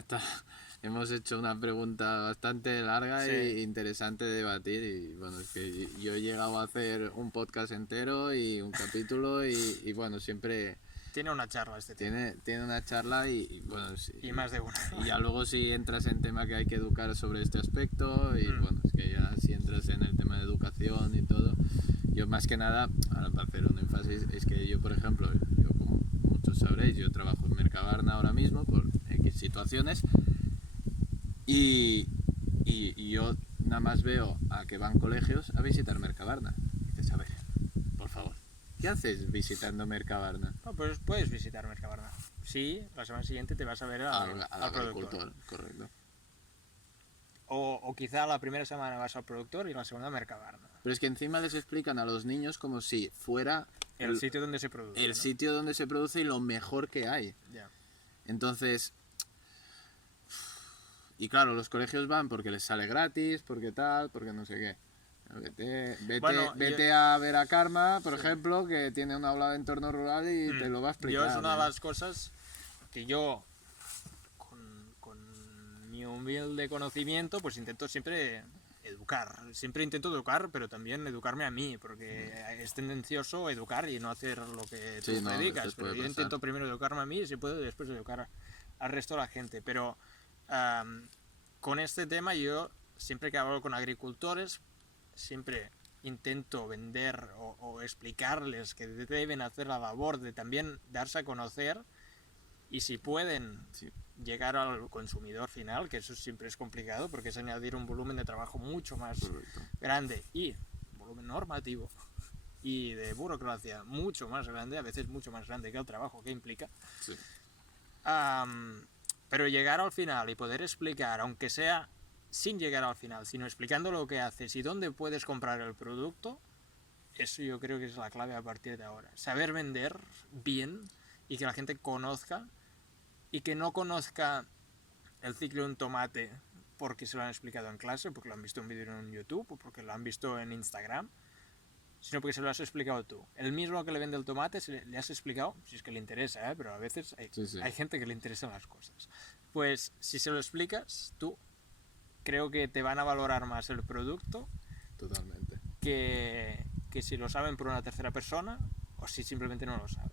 Hemos hecho una pregunta bastante larga e interesante de debatir, y bueno, es que yo he llegado a hacer un podcast entero y un capítulo y bueno, siempre... Tiene una charla tema. Tiene una charla y bueno... Sí, y más de una. Y ya luego si entras en tema que hay que educar sobre este aspecto y bueno, es que ya si entras en el tema de educación y todo, yo más que nada, para hacer un énfasis, es que yo, por ejemplo, como muchos sabréis, yo trabajo en Mercabarna ahora mismo por X situaciones y yo nada más veo a que van colegios a visitar Mercabarna. Y dices, a ver, por favor, ¿qué haces visitando Mercabarna? No, pues puedes visitar Mercabarna. Sí, la semana siguiente te vas a ver al productor. Correcto. O quizá la primera semana vas al productor y la segunda a Mercabarna. Pero es que encima les explican a los niños como si fuera el sitio donde se produce. El sitio donde se produce y lo mejor que hay. Yeah. Entonces... Y claro, los colegios van porque les sale gratis, porque tal, porque no sé qué. Vete a ver a Karma, por ejemplo, que tiene una aula de entorno rural y te lo va a explicar. Yo es una de las cosas que yo, con mi humilde conocimiento, pues intento siempre educar. Siempre intento educar, pero también educarme a mí, porque es tendencioso educar y no hacer lo que tú predicas. Pero yo intento primero educarme a mí y si puedo después educar al resto de la gente. Pero con este tema yo, siempre que hablo con agricultores, siempre intento vender o explicarles que deben hacer la labor de también darse a conocer y si pueden Sí. llegar al consumidor final, que eso siempre es complicado porque es añadir un volumen de trabajo mucho más Correcto. grande y volumen normativo y de burocracia mucho más grande, a veces mucho más grande que el trabajo que implica. Sí. Pero llegar al final y poder explicar, aunque sea sin llegar al final, sino explicando lo que haces y dónde puedes comprar el producto, eso yo creo que es la clave a partir de ahora. Saber vender bien y que la gente conozca y que no conozca el ciclo de un tomate porque se lo han explicado en clase, porque lo han visto en un vídeo en YouTube o porque lo han visto en Instagram, sino porque se lo has explicado tú. El mismo que le vende el tomate le has explicado, si es que le interesa, ¿eh? Pero a veces hay gente que le interesan las cosas. Pues si se lo explicas tú, creo que te van a valorar más el producto. Totalmente. Que si lo saben por una tercera persona o si simplemente no lo saben.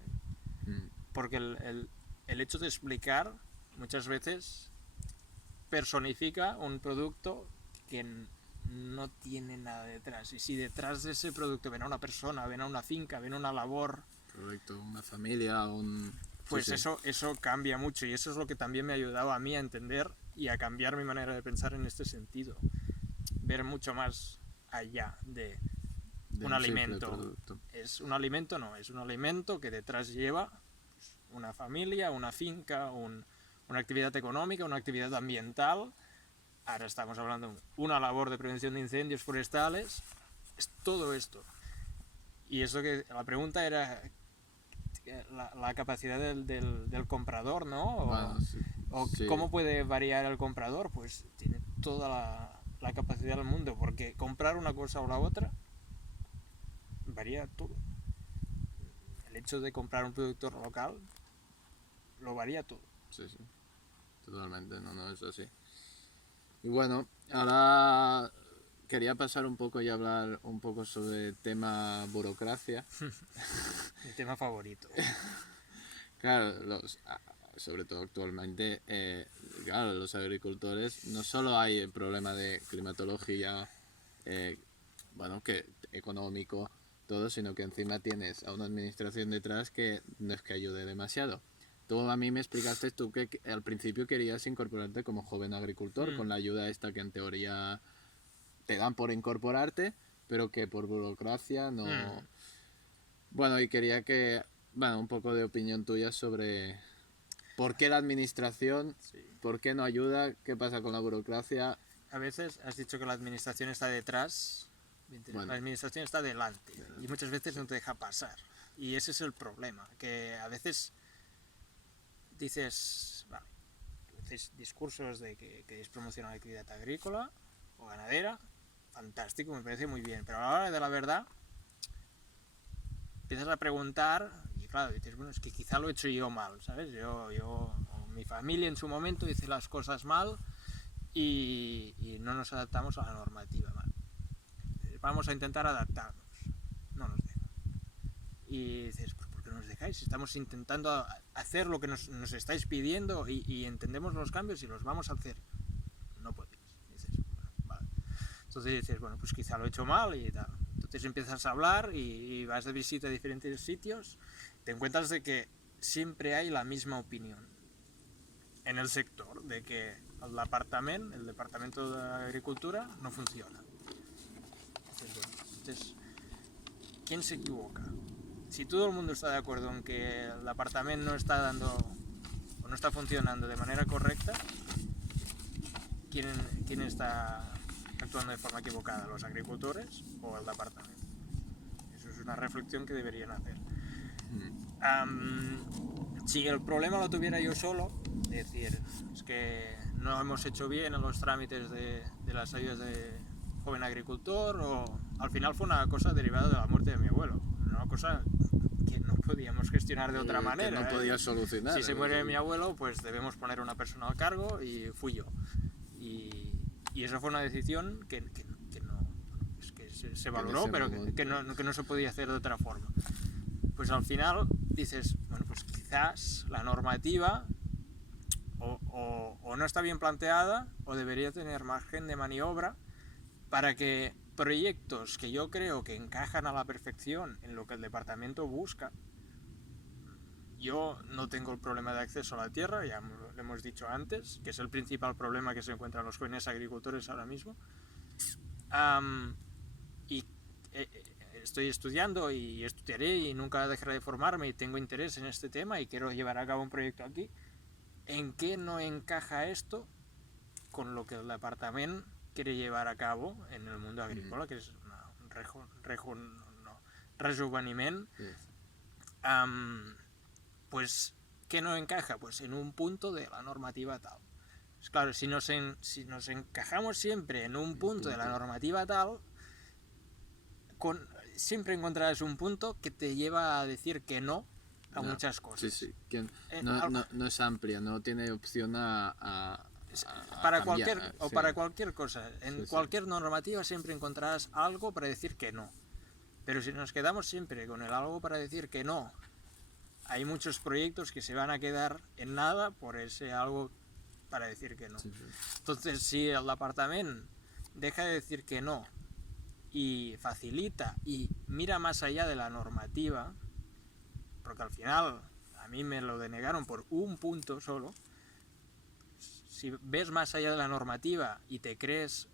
Porque el hecho de explicar muchas veces personifica un producto que no tiene nada detrás. Y si detrás de ese producto ven a una persona, ven a una finca, ven una labor... Correcto, una familia, Pues sí, sí. eso cambia mucho y eso es lo que también me ha ayudado a mí a entender y a cambiar mi manera de pensar en este sentido. Ver mucho más allá de un alimento. Es un alimento, no, es un alimento que detrás lleva una familia, una finca, una actividad económica, una actividad ambiental. Ahora estamos hablando de una labor de prevención de incendios forestales. Es todo esto. Y eso que la pregunta era la capacidad del comprador, ¿no? O sí. cómo puede variar el comprador. Pues tiene toda la capacidad del mundo, porque comprar una cosa o la otra varía todo. El hecho de comprar un producto local lo varía todo. Sí, sí. Totalmente, no, es así. Y bueno, ahora quería pasar un poco y hablar un poco sobre el tema burocracia. Mi tema favorito. Claro, sobre todo actualmente, claro, los agricultores, no solo hay el problema de climatología, bueno, que económico, todo, sino que encima tienes a una administración detrás que no es que ayude demasiado. Tú a mí me explicaste tú que al principio querías incorporarte como joven agricultor con la ayuda esta que en teoría te dan por incorporarte, pero que por burocracia no... Bueno, y quería que, bueno, un poco de opinión tuya sobre por qué la administración, por qué no ayuda, qué pasa con la burocracia. A veces has dicho que la administración está detrás, bueno, la administración está delante y muchas veces no te deja pasar. Y ese es el problema, que a veces dices, vale, haces discursos de que queréis promocionar la actividad agrícola o ganadera, fantástico, me parece muy bien, pero a la hora de la verdad empiezas a preguntar y claro, dices, bueno, es que quizá lo he hecho yo mal, ¿sabes? Yo o mi familia en su momento hice las cosas mal y no nos adaptamos a la normativa, ¿vale? Vamos a intentar adaptarnos, no nos dejan. Y dices, pues ¿por qué no nos dejáis? Estamos intentando hacer lo que nos estáis pidiendo y entendemos los cambios y los vamos a hacer. No podéis. Dices, bueno, vale. Entonces dices, bueno, pues quizá lo he hecho mal y tal. Entonces empiezas a hablar y vas de visita a diferentes sitios, te encuentras de que siempre hay la misma opinión en el sector, de que el departamento de agricultura, no funciona. Entonces, ¿quién se equivoca? Si todo el mundo está de acuerdo en que el departamento no está dando o no está funcionando de manera correcta, ¿quién está actuando de forma equivocada? ¿Los agricultores o el departamento? Eso es una reflexión que deberían hacer. Si el problema lo tuviera yo solo, es decir, es que no hemos hecho bien en los trámites de las ayudas de joven agricultor, o al final fue una cosa derivada de la muerte de mi abuelo, una cosa que no podíamos gestionar de otra manera. Que no podías solucionar. Si se muere mi abuelo, pues debemos poner una persona al cargo y fui yo. Y esa fue una decisión que no, es que se valoró, pero que no se podía hacer de otra forma. Pues al final dices, bueno, pues quizás la normativa o no está bien planteada o debería tener margen de maniobra para que proyectos que yo creo que encajan a la perfección en lo que el departamento busca yo no tengo el problema de acceso a la tierra, ya lo hemos dicho antes, que es el principal problema que se encuentran los jóvenes agricultores ahora mismo. Y estoy estudiando y estudiaré y nunca dejaré de formarme y tengo interés en este tema y quiero llevar a cabo un proyecto aquí. ¿En qué no encaja esto con lo que el departamento quiere llevar a cabo en el mundo agrícola, que es un rejuveniment? Pues, ¿qué no encaja? Pues en un punto de la normativa tal. Pues claro, si nos encajamos siempre en un punto de la normativa tal, siempre encontrarás un punto que te lleva a decir que no a muchas cosas. Sí, que no es amplia, no tiene opción a para cambiar, cualquier o para cualquier cosa. En cualquier normativa siempre encontrarás algo para decir que no. Pero si nos quedamos siempre con el algo para decir que no, hay muchos proyectos que se van a quedar en nada por ese algo para decir que no. Entonces, si el departamento deja de decir que no y facilita y mira más allá de la normativa, porque al final a mí me lo denegaron por un punto solo, si ves más allá de la normativa y te crees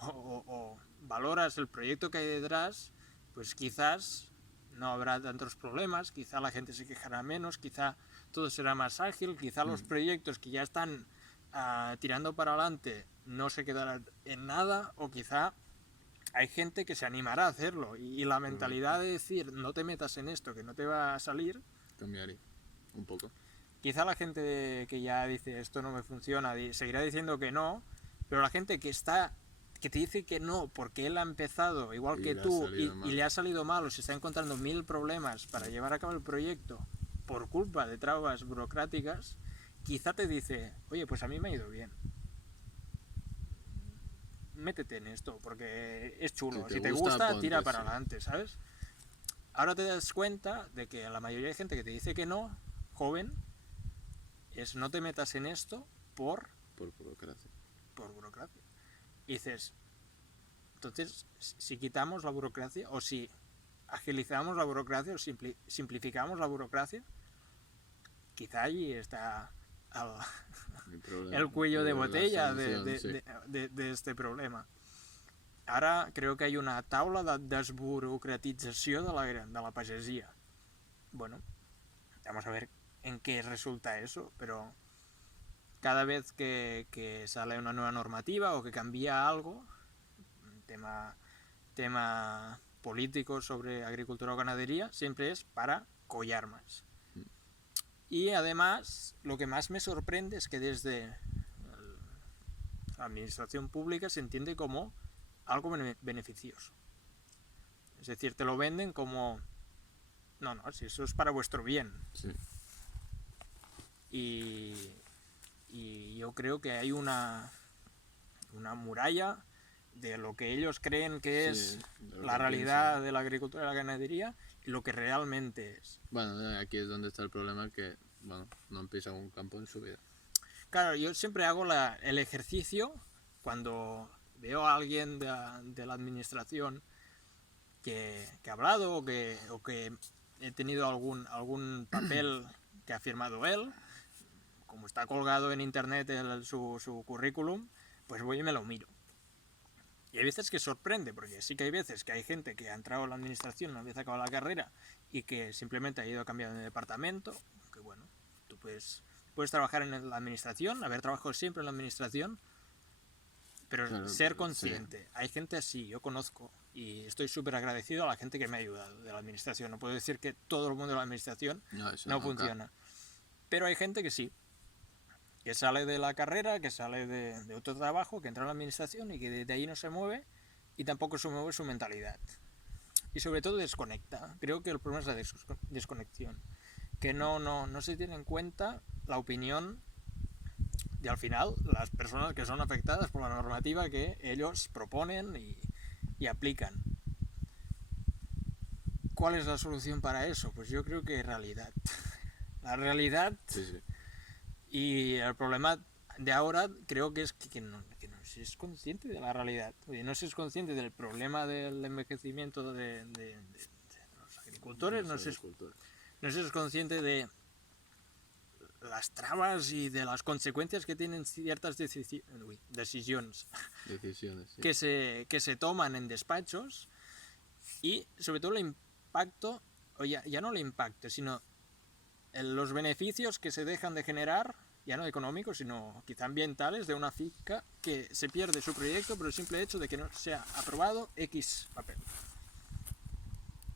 o valoras el proyecto que hay detrás, pues quizás no habrá tantos problemas, quizá la gente se quejará menos, quizá todo será más ágil, quizá los proyectos que ya están tirando para adelante no se quedarán en nada, o quizá hay gente que se animará a hacerlo y la mentalidad de decir no te metas en esto que no te va a salir cambiaré un poco. Quizá la gente que ya dice esto no me funciona seguirá diciendo que no, pero la gente que te dice que no porque él ha empezado igual que tú y le ha salido mal o se está encontrando 1000 problemas para llevar a cabo el proyecto por culpa de trabas burocráticas, quizá te dice, oye, pues a mí me ha ido bien, métete en esto porque es chulo, si te gusta tira para adelante, ¿sabes? Ahora te das cuenta de que la mayoría de gente que te dice que no, joven, no te metas en esto por burocracia. Por burocracia. Y dices, entonces, si quitamos la burocracia, o si agilizamos la burocracia, o simplificamos la burocracia, quizá allí está el cuello de botella de este problema. Ahora creo que hay una taula de desburocratització de la pagesia. Bueno, vamos a ver en qué resulta eso, pero cada vez que sale una nueva normativa o que cambia algo, tema político sobre agricultura o ganadería, siempre es para collar más. Y además, lo que más me sorprende es que desde la administración pública se entiende como algo beneficioso. Es decir, te lo venden como no, si eso es para vuestro bien. Sí. Y yo creo que hay una muralla de lo que ellos creen que es la realidad de la agricultura y la ganadería y lo que realmente es. Bueno, aquí es donde está el problema, que no han pisado un campo en su vida. Claro, yo siempre hago el ejercicio cuando veo a alguien de la administración que ha hablado o que he tenido algún papel que ha firmado él, como está colgado en internet su currículum, pues voy y me lo miro. Y hay veces que sorprende, porque sí que hay veces que hay gente que ha entrado en la administración, no empieza a acabar la carrera y que simplemente ha ido cambiando de departamento, que bueno, tú puedes trabajar en la administración, haber trabajado siempre en la administración, pero claro, ser consciente. Sí. Hay gente así, yo conozco, y estoy súper agradecido a la gente que me ha ayudado de la administración. No puedo decir que todo el mundo de la administración no funciona, pero hay gente que sí, que sale de la carrera, que sale de otro trabajo, que entra en la administración y que de ahí no se mueve y tampoco se mueve su mentalidad. Y sobre todo desconecta. Creo que el problema es la desconexión, que no se tiene en cuenta la opinión de al final las personas que son afectadas por la normativa que ellos proponen y aplican. ¿Cuál es la solución para eso? Pues yo creo que realidad. La realidad. Sí. Y el problema de ahora creo que es que no se es consciente de la realidad. No se es consciente del problema del envejecimiento de los agricultores. no sé si es consciente de las trabas y de las consecuencias que tienen ciertas decisiones Decisiones, sí. que se toman en despachos, y sobre todo el impacto, o ya no el impacto, sino los beneficios que se dejan de generar, ya no económicos, sino quizá ambientales, de una finca que se pierde su proyecto por el simple hecho de que no se ha aprobado X papel.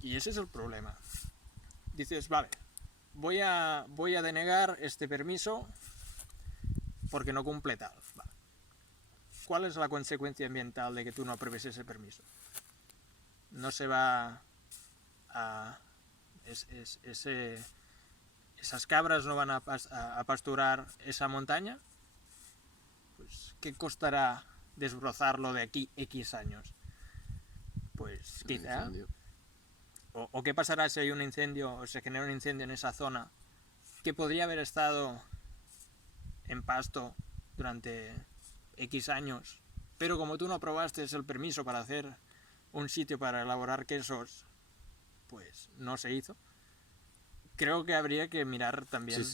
Y ese es el problema. Dices, vale, voy a denegar este permiso porque no cumple tal. Vale. ¿Cuál es la consecuencia ambiental de que tú no apruebes ese permiso? No se va a... esas cabras no van a pasturar esa montaña. Pues, ¿qué costará desbrozarlo de aquí X años? Pues quizá... O qué pasará si hay un incendio o se genera un incendio en esa zona que podría haber estado en pasto durante X años, pero como tú no aprobaste el permiso para hacer un sitio para elaborar quesos, pues no se hizo. Creo que habría que mirar también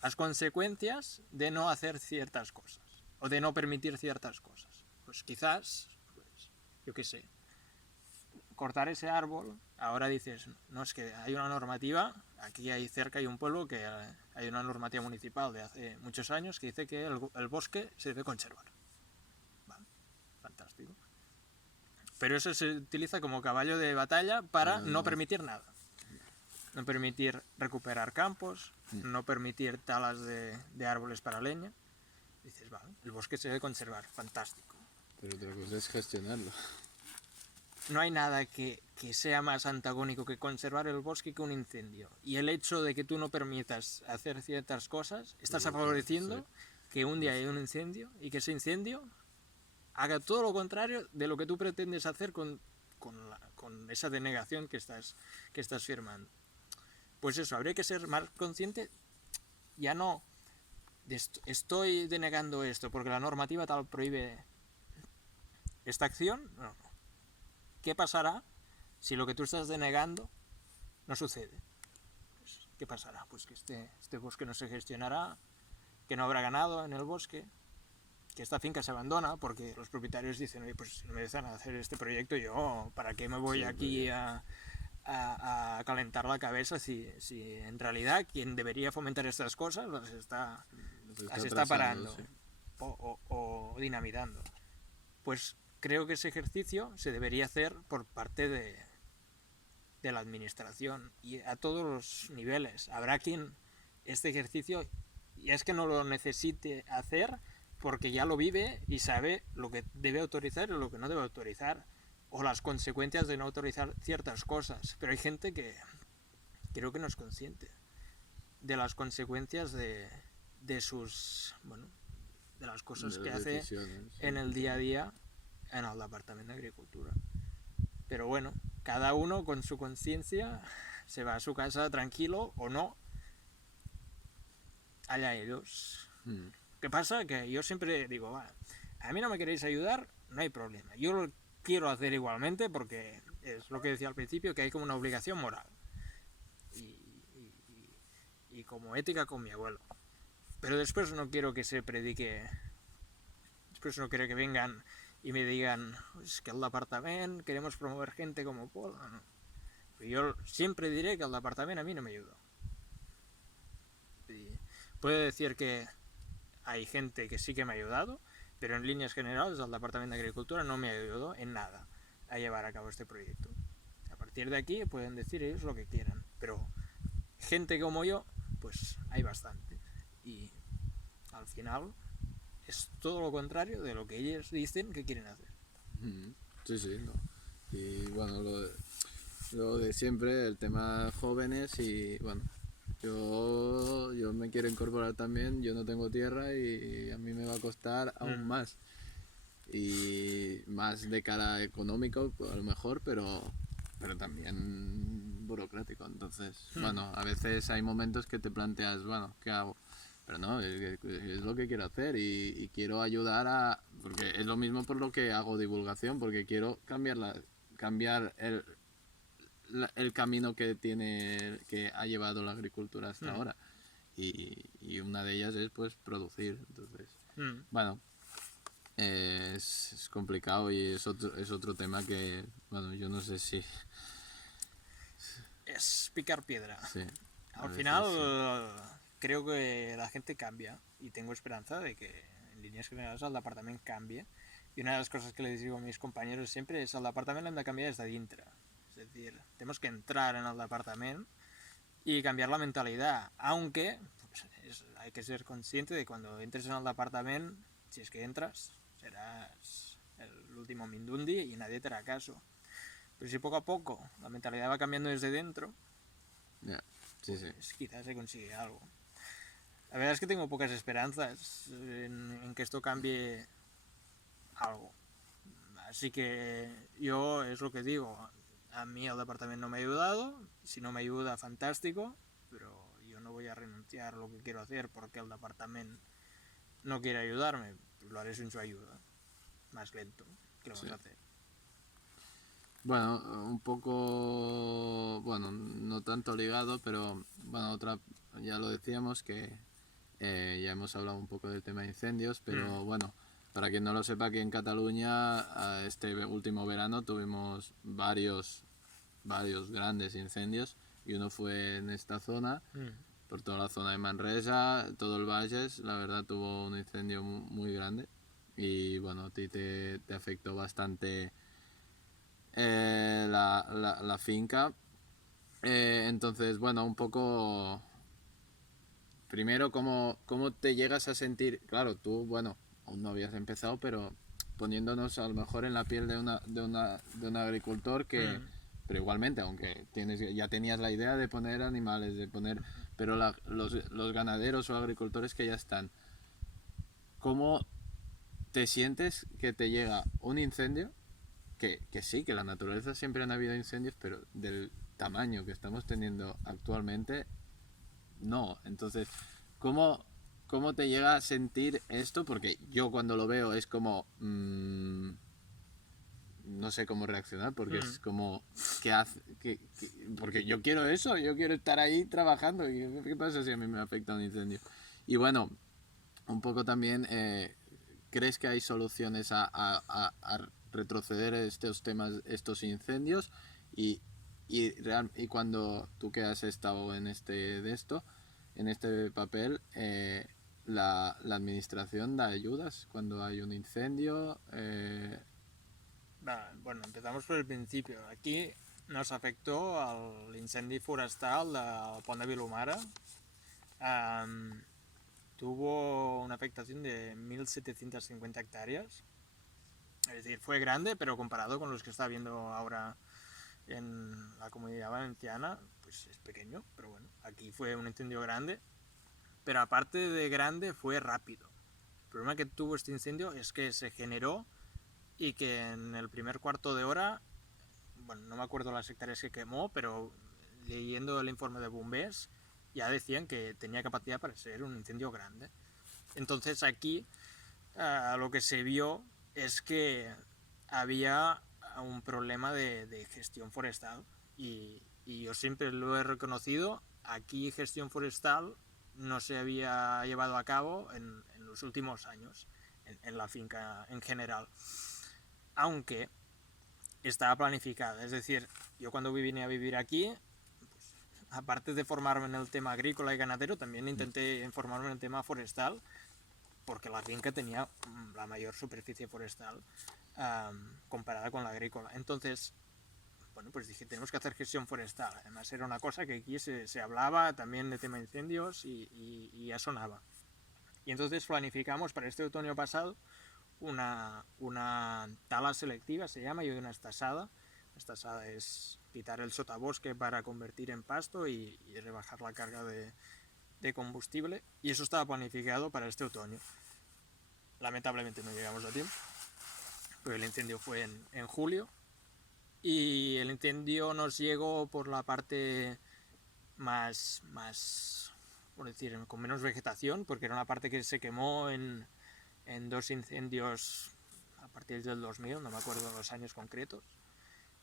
las consecuencias de no hacer ciertas cosas o de no permitir ciertas cosas. Pues quizás, pues, yo qué sé, cortar ese árbol. Ahora dices, no, es que hay una normativa, aquí cerca hay un pueblo que hay una normativa municipal de hace muchos años que dice que el bosque se debe conservar. Vale, fantástico. Pero eso se utiliza como caballo de batalla para no permitir nada. No permitir recuperar campos, no permitir talas de árboles para leña. Dices, vale, el bosque se debe conservar, fantástico. Pero otra cosa es gestionarlo. No hay nada que sea más antagónico que conservar el bosque que un incendio. Y el hecho de que tú no permitas hacer ciertas cosas, estás favoreciendo que un día haya un incendio y que ese incendio haga todo lo contrario de lo que tú pretendes hacer con esa denegación que estás firmando. Pues eso, habría que ser más consciente, ya no estoy denegando esto porque la normativa tal prohíbe esta acción, no. ¿Qué pasará si lo que tú estás denegando no sucede? Pues, ¿qué pasará? Pues que este bosque no se gestionará, que no habrá ganado en el bosque, que esta finca se abandona porque los propietarios dicen, oye, pues si no me dejan hacer este proyecto, yo, ¿para qué me voy aquí a calentar la cabeza si en realidad quien debería fomentar estas cosas las está parando, sí, o dinamitando? Pues creo que ese ejercicio se debería hacer por parte de la administración y a todos los niveles. Habrá quien este ejercicio, y es que no lo necesite hacer porque ya lo vive y sabe lo que debe autorizar y lo que no debe autorizar, o las consecuencias de no autorizar ciertas cosas. Pero hay gente que creo que no es consciente de las consecuencias de sus, bueno, de las cosas que hace en el día a día en el Departament d'Agricultura. Pero bueno, cada uno con su conciencia se va a su casa tranquilo o no, allá ellos. ¿Qué pasa? Que yo siempre digo, va, a mí no me queréis ayudar, no hay problema. Yo lo quiero hacer igualmente porque es lo que decía al principio, que hay como una obligación moral. Y como ética con mi abuelo. Pero después no quiero que se predique, después no quiero que vengan y me digan, es que el departament queremos promover gente como Paul. No. Yo siempre diré que el departament a mí no me ayudó. Y puedo decir que hay gente que sí que me ha ayudado, pero en líneas generales el Departamento de Agricultura no me ayudó en nada a llevar a cabo este proyecto. A partir de aquí pueden decir ellos lo que quieran, pero gente como yo, pues hay bastante. Y al final es todo lo contrario de lo que ellos dicen que quieren hacer. Sí, no. Y bueno, lo de siempre, el tema jóvenes y bueno, yo me quiero incorporar también, yo no tengo tierra y a mí me va a costar aún más. Y más de cara económico a lo mejor, pero también burocrático. Entonces, bueno, a veces hay momentos que te planteas, bueno, ¿qué hago? Pero no, es lo que quiero hacer y quiero ayudar porque es lo mismo por lo que hago divulgación, porque quiero cambiar el camino que ha llevado la agricultura hasta ahora. Y una de ellas es pues producir. Entonces, bueno, es complicado y es otro tema que, bueno, yo no sé si... Es picar piedra. Sí, Al final creo que la gente cambia y tengo esperanza de que en líneas generals el departament canvi. Y una de las cosas que les digo a mis compañeros siempre es el departament l'hem de canviar des de dintre. Es decir, tenemos que entrar en el departament y cambiar la mentalidad. Aunque pues, hay que ser consciente de que cuando entres en el departament, si es que entras, serás el último Mindundi y nadie te hará caso. Pero si poco a poco la mentalidad va cambiando desde dentro, sí, pues quizás se consigue algo. La verdad es que tengo pocas esperanzas en que esto cambie algo. Así que yo es lo que digo, a mí el departamento no me ha ayudado, si no me ayuda fantástico, pero yo no voy a renunciar a lo que quiero hacer porque el departamento no quiere ayudarme, lo haré sin su ayuda, más lento, ¿qué lo vamos a hacer? Bueno, un poco, bueno, no tanto ligado, pero bueno, otra, ya lo decíamos que ya hemos hablado un poco del tema de incendios, pero bueno, para quien no lo sepa, aquí en Cataluña este último verano tuvimos varios grandes incendios y uno fue en esta zona, por toda la zona de Manresa, todo el Bages, la verdad tuvo un incendio muy grande y bueno, a ti te afectó bastante la finca. Entonces, bueno, un poco... Primero, ¿cómo te llegas a sentir? Claro, tú, bueno, aún no habías empezado, pero poniéndonos a lo mejor en la piel de un agricultor que... Pero igualmente, aunque ya tenías la idea de poner animales, pero los ganaderos o agricultores que ya están, ¿cómo te sientes que te llega un incendio? Que sí, que la naturaleza siempre han habido incendios, pero del tamaño que estamos teniendo actualmente, no. Entonces, ¿cómo te llega a sentir esto? Porque yo cuando lo veo es como... no sé cómo reaccionar, porque es como... porque yo quiero eso, yo quiero estar ahí trabajando. ¿Y qué pasa si a mí me afecta un incendio? Y bueno, un poco también... ¿crees que hay soluciones a retroceder estos temas, estos incendios? Y cuando tú que has estado en en este papel, la administración da ayudas cuando hay un incendio. Bueno, empezamos por el principio. Aquí nos afectó el incendi forestal del Pont de Vilomara. Tuvo una afectación de 1.750 hectáreas. Es decir, fue grande, pero comparado con los que está viendo ahora en la Comunidad Valenciana, pues es pequeño. Pero bueno, aquí fue un incendio grande. Pero aparte de grande, fue rápido. El problema que tuvo este incendio es que se generó y que en el primer cuarto de hora, bueno, no me acuerdo las hectáreas que quemó, pero leyendo el informe de bombers ya decían que tenía capacidad para ser un incendio grande. Entonces aquí lo que se vio es que había un problema de gestión forestal y yo siempre lo he reconocido. Aquí gestión forestal no se había llevado a cabo en los últimos años en la finca en general, aunque estaba planificada. Es decir, yo cuando vine a vivir aquí, pues, aparte de formarme en el tema agrícola y ganadero, también intenté formarme en el tema forestal, porque la finca tenía la mayor superficie forestal comparada con la agrícola. Entonces, bueno, pues dije, tenemos que hacer gestión forestal. Además era una cosa que aquí se hablaba también de tema de incendios y ya sonaba. Y entonces planificamos para este otoño pasado una tala selectiva, se llama, y una estasada. La estasada es quitar el sotavosque para convertir en pasto y rebajar la carga de combustible, y eso estaba planificado para este otoño. Lamentablemente no llegamos a tiempo, pero el incendio fue en julio, y el incendio nos llegó por la parte más por decir, con menos vegetación, porque era una parte que se quemó en dos incendios a partir del 2000, no me acuerdo los años concretos.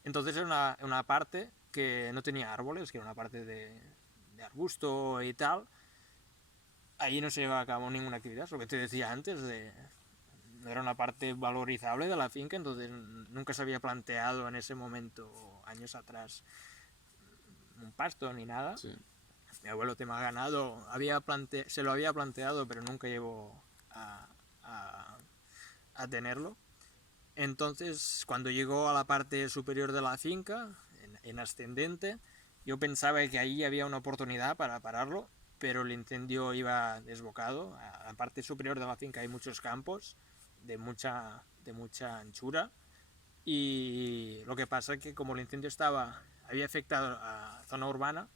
Entonces era una parte que no tenía árboles, que era una parte de arbusto y tal, ahí no se llevaba a cabo ninguna actividad, es lo que te decía antes, no era una parte valorizable de la finca, entonces nunca se había planteado en ese momento, años atrás, un pasto ni nada. Sí. Mi abuelo tema ganado se lo había planteado, pero nunca llegó a tenerlo. Entonces, cuando llegó a la parte superior de la finca, en ascendente, yo pensaba que ahí había una oportunidad para pararlo, pero el incendio iba desbocado. A la parte superior de la finca hay muchos campos de mucha anchura, y lo que pasa es que como el incendio había afectado a zona urbana,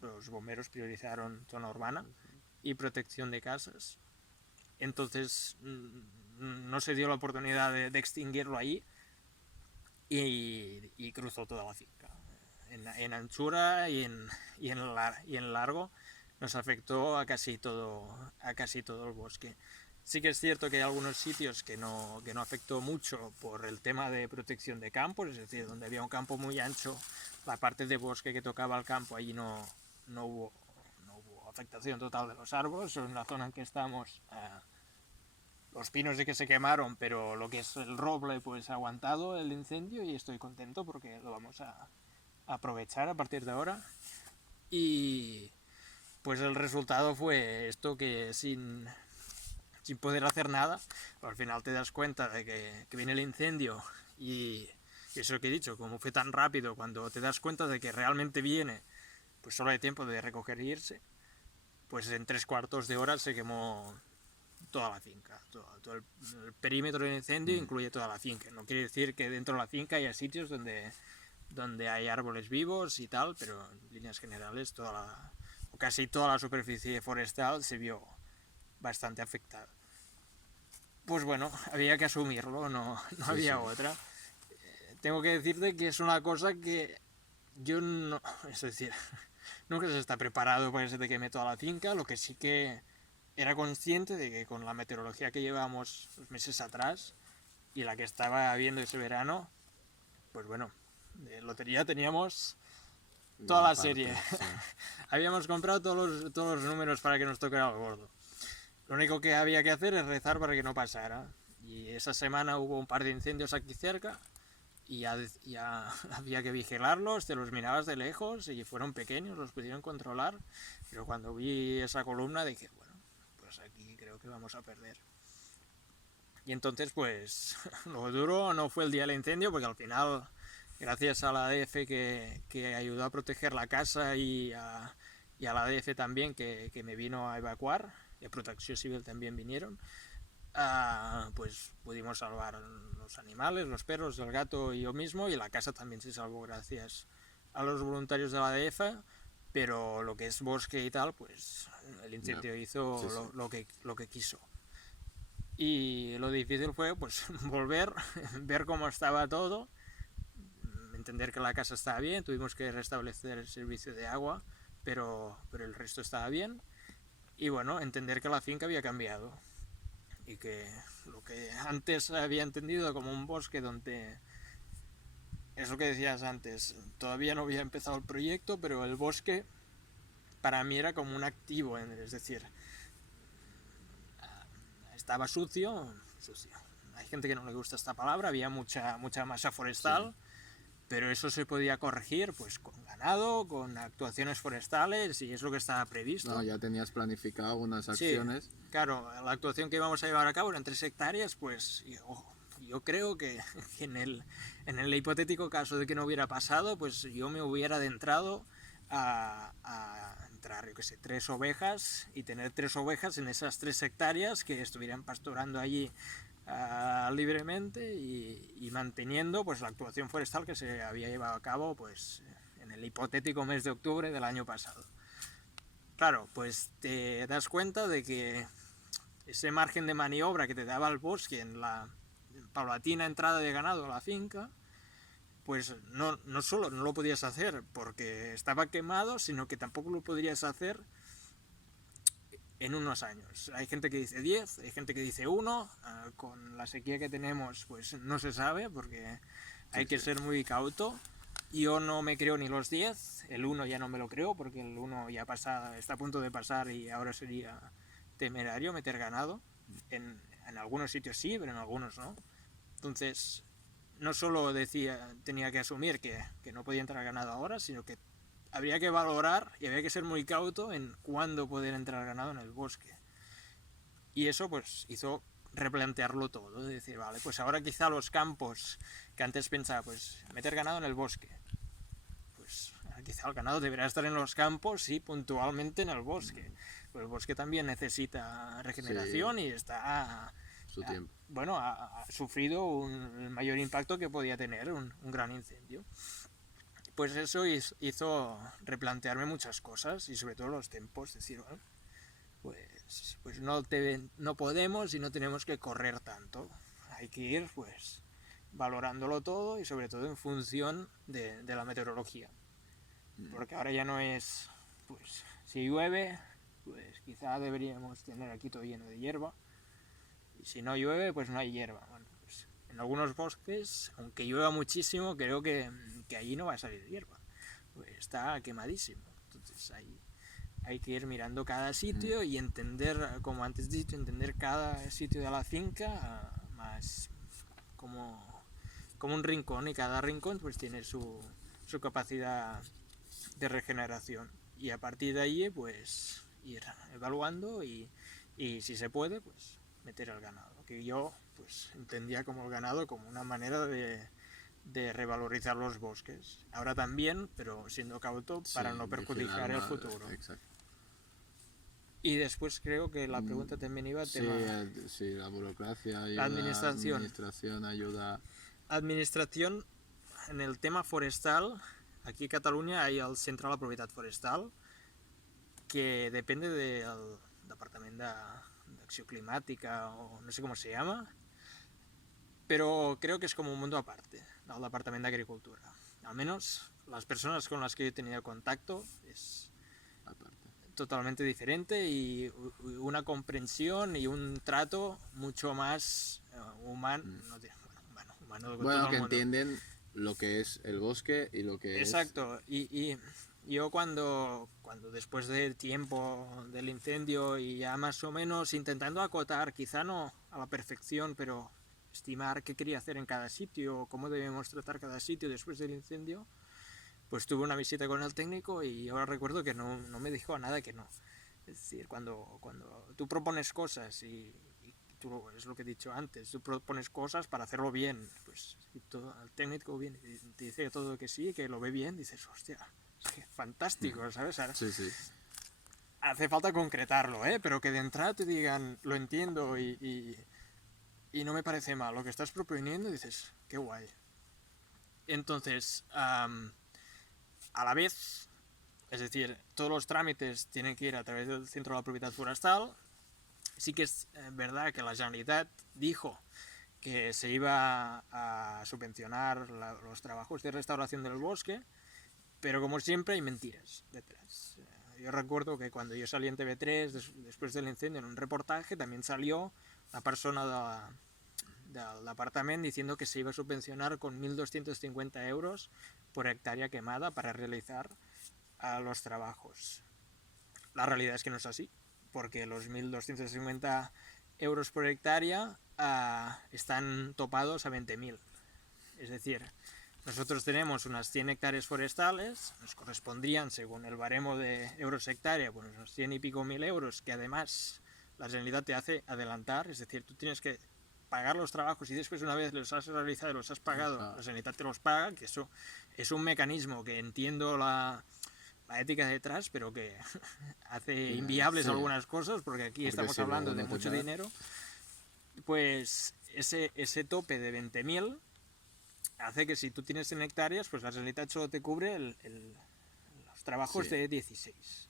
los bomberos priorizaron zona urbana y protección de casas. Entonces no se dio la oportunidad de extinguirlo ahí, y cruzó toda la finca. En anchura y en largo nos afectó a casi todo el bosque. Sí que es cierto que hay algunos sitios que no afectó mucho por el tema de protección de campos, es decir, donde había un campo muy ancho, la parte de bosque que tocaba el campo, allí no hubo afectación total de los árboles. En la zona en que estamos, los pinos sí que se quemaron, pero lo que es el roble pues ha aguantado el incendio, y estoy contento porque lo vamos a aprovechar a partir de ahora. Y pues el resultado fue esto, que sin poder hacer nada, al final te das cuenta de que viene el incendio, y eso que he dicho, como fue tan rápido, cuando te das cuenta de que realmente viene, pues solo hay tiempo de recoger e irse, pues en 3/4 de hora se quemó toda la finca, todo el perímetro del incendio incluye toda la finca. No quiere decir que dentro de la finca haya sitios donde hay árboles vivos y tal, pero en líneas generales casi toda la superficie forestal se vio bastante afectada. Pues bueno, había que asumirlo, no había otra. Tengo que decirte que es una cosa que yo no... Es decir, nunca se está preparado para que se te queme toda la finca. Lo que sí que era consciente de que con la meteorología que llevábamos los meses atrás y la que estaba habiendo ese verano, pues bueno, de lotería teníamos toda la serie. Sí. Habíamos comprado todos los números para que nos tocara el gordo. Lo único que había que hacer es rezar para que no pasara. Y esa semana hubo un par de incendios aquí cerca, y ya había que vigilarlos, te los mirabas de lejos y fueron pequeños, los pudieron controlar, pero cuando vi esa columna dije, bueno, pues aquí creo que vamos a perder. Y entonces pues lo duro no fue el día del incendio, porque al final, gracias a la ADF que ayudó a proteger la casa, y a la ADF también que me vino a evacuar, y a Protecció Civil también vinieron, pues pudimos salvar los animales, los perros, el gato y yo mismo, y la casa también se salvó gracias a los voluntarios de la ADF, pero lo que es bosque y tal, pues el incendio hizo lo que quiso. Y lo difícil fue pues volver, ver cómo estaba todo, entender que la casa estaba bien, tuvimos que restablecer el servicio de agua, pero el resto estaba bien, y bueno, entender que la finca había cambiado, y que lo que antes había entendido como un bosque donde, es lo que decías antes, todavía no había empezado el proyecto, pero el bosque para mí era como un activo, es decir, estaba sucio, hay gente que no le gusta esta palabra, había mucha masa forestal, sí. Pero eso se podía corregir pues con ganado, con actuaciones forestales, y es lo que estaba previsto. No, ya tenías planificado unas acciones. Sí, claro, la actuación que íbamos a llevar a cabo eran 3 hectáreas, pues yo creo que en el hipotético caso de que no hubiera pasado, pues yo me hubiera adentrado a entrar, yo qué sé, 3 ovejas, y tener 3 ovejas en esas 3 hectáreas que estuvieran pastorando allí libremente, y manteniendo pues la actuación forestal que se había llevado a cabo pues en el hipotético mes de octubre del año pasado. Claro, pues te das cuenta de que ese margen de maniobra que te daba el bosque en la paulatina entrada de ganado a la finca, pues no solo no lo podías hacer porque estaba quemado, sino que tampoco lo podrías hacer en unos años. Hay gente que dice 10, hay gente que dice 1, con la sequía que tenemos pues no se sabe, porque hay que ser muy cauto, yo no me creo ni los 10, el 1 ya no me lo creo porque el 1 ya está a punto de pasar y ahora sería temerario meter ganado. En algunos sitios sí, pero en algunos no. Entonces, no solo tenía que asumir que no podía entrar ganado ahora, sino que habría que valorar y había que ser muy cauto en cuándo poder entrar ganado en el bosque. Y eso pues hizo replantearlo todo, de decir, vale, pues ahora quizá los campos que antes pensaba, pues meter ganado en el bosque, pues quizá el ganado deberá estar en los campos y puntualmente en el bosque. Pues el bosque también necesita regeneración y está su tiempo. Bueno, ha sufrido el mayor impacto que podía tener un gran incendio. Pues eso hizo replantearme muchas cosas y sobre todo los tiempos, decir, bueno, pues no podemos y no tenemos que correr tanto. Hay que ir pues valorándolo todo y sobre todo en función de la meteorología. Porque ahora ya no es, pues si llueve, pues quizá deberíamos tener aquí todo lleno de hierba. Y si no llueve, pues no hay hierba. Bueno, pues en algunos bosques, aunque llueva muchísimo, creo que allí no va a salir hierba. Pues está quemadísimo. Entonces hay que ir mirando cada sitio y entender, como antes he dicho, entender cada sitio de la finca más como un rincón, y cada rincón pues tiene su capacidad de regeneración. Y a partir de ahí pues ir evaluando y si se puede pues meter el ganado, que yo pues entendía como el ganado como una manera de revalorizar los bosques. Ahora también, pero siendo cauto para no perjudicar el futuro. Exacto. Y después creo que la pregunta también iba al tema... Sí, la burocracia ayuda, la administración ayuda. Administración, en el tema forestal, aquí en Catalunya hay el Centre de la Propietat Forestal, que depende del Departament d'Acció Climàtica, o no sé cómo se llama, pero creo que es como un mundo aparte del Departamento de Agricultura. Al menos las personas con las que he tenido contacto es totalmente diferente y una comprensión y un trato mucho más humano. Bueno, que entienden lo que es el bosque y lo que Exacto. Y yo cuando después del tiempo del incendio y ya más o menos intentando acotar, quizá no a la perfección, pero estimar qué quería hacer en cada sitio, cómo debemos tratar cada sitio después del incendio, pues tuve una visita con el técnico y ahora recuerdo que no me dijo nada que no. Es decir, cuando tú propones cosas y tú, es lo que he dicho antes, tú propones cosas para hacerlo bien, pues si todo, el técnico viene y te dice todo que sí, que lo ve bien, dices, hostia, es que fantástico, ¿sabes? Ahora, sí. Hace falta concretarlo, pero que de entrada te digan, lo entiendo y no me parece mal lo que estás proponiendo, dices, qué guay. Entonces, a la vez, es decir, todos los trámites tienen que ir a través del Centro de la Propiedad Forestal. Sí que es verdad que la Generalitat dijo que se iba a subvencionar los trabajos de restauración del bosque, pero como siempre hay mentiras detrás. Yo recuerdo que cuando yo salí en TV3 después del incendio en un reportaje, también salió la persona del departament diciendo que se iba a subvencionar con 1.250 euros por hectárea quemada para realizar los trabajos. La realidad es que no es así, porque los 1.250 euros por hectárea están topados a 20.000. Es decir, nosotros tenemos unas 100 hectáreas forestales, nos correspondrían, según el baremo de euros hectárea, pues unos 100 y pico mil euros, que además la Generalitat te hace adelantar, es decir, tú tienes que pagar los trabajos y después una vez los has realizado y los has pagado, la Generalitat te los paga, que eso es un mecanismo que entiendo la ética detrás, pero que hace inviables algunas cosas, porque aquí estamos hablando de mucho dinero. Pues ese tope de 20.000 hace que si tú tienes 100 hectáreas, pues la Generalitat solo te cubre los trabajos de 16.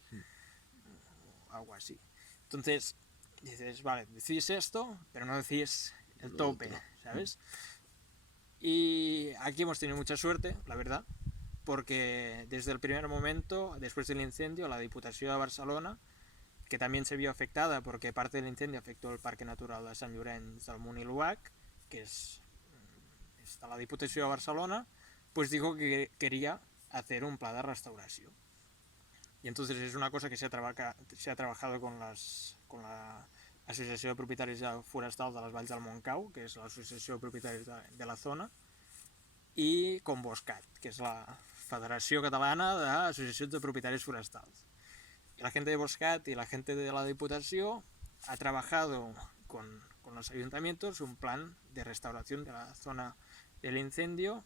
O algo así. Entonces, dices, vale, decís esto, pero no decís el tope, ¿sabes? Y aquí hemos tenido mucha suerte, la verdad, porque desde el primer momento, después del incendio, la Diputació de Barcelona, que también se vio afectada porque parte del incendio afectó el Parque Natural de Sant Llorenç del Munt i l'Obac, que está la Diputació de Barcelona, pues dijo que quería hacer un pla de restauració. I entonces és una cosa que s'ha trabajado con la Associació de Propietaris Forestals de les Valls del Montcau, que és l'associació de propietaris de la zona, i con Boscat, que és la Federació Catalana d'Associacions de Propietaris Forestals. Y la gente de Boscat y la gente de la Diputación ha trabajado con los ayuntamientos un plan de restauración de la zona del incendio,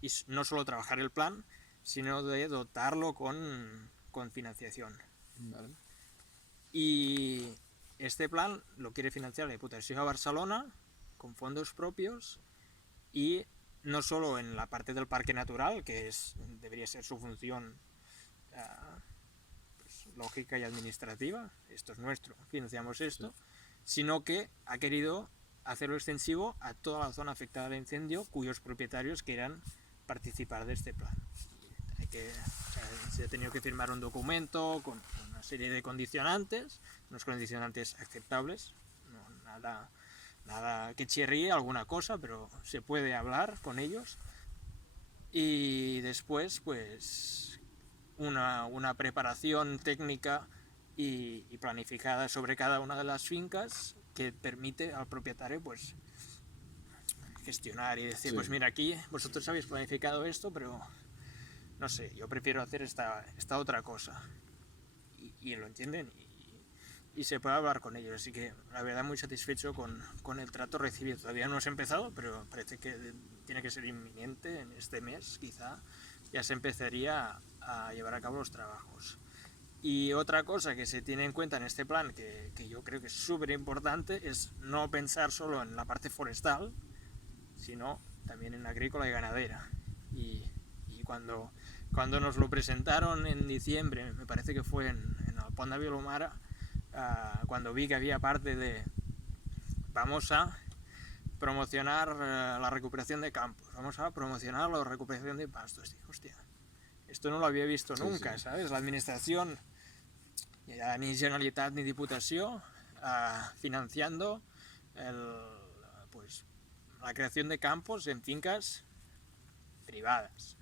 y no solo trabajar el plan, sino de dotarlo con financiación. Vale. Y este plan lo quiere financiar la Diputación de Barcelona con fondos propios, y no solo en la parte del parque natural, que debería ser su función pues, lógica y administrativa, esto es nuestro, financiamos esto, sí, sino que ha querido hacerlo extensivo a toda la zona afectada al incendio cuyos propietarios quieran participar de este plan. Se ha tenido que firmar un documento con una serie de condicionantes, unos condicionantes aceptables, no, nada que chirríe alguna cosa, pero se puede hablar con ellos. Y después, pues, una preparación técnica y planificada sobre cada una de las fincas que permite al propietario, pues, gestionar y decir, sí, pues mira, aquí vosotros habéis planificado esto, pero no sé, yo prefiero hacer esta otra cosa. Y lo entienden y se puede hablar con ellos. Así que la verdad muy satisfecho con el trato recibido. Todavía no hemos empezado, pero parece que tiene que ser inminente. En este mes quizá ya se empezaría a llevar a cabo los trabajos. Y otra cosa que se tiene en cuenta en este plan, que yo creo que es súper importante, es no pensar solo en la parte forestal, sino también en agrícola y ganadera. Y cuando nos lo presentaron en diciembre, me parece que fue en el Pont de Vilomara, cuando vi que había parte de vamos a promocionar la recuperación de campos, vamos a promocionar la recuperación de pastos, dije, hostia, esto no lo había visto nunca, sí. ¿Sabes? La administración, ya ni Generalitat ni Diputació, financiando pues, la creación de campos en fincas privadas.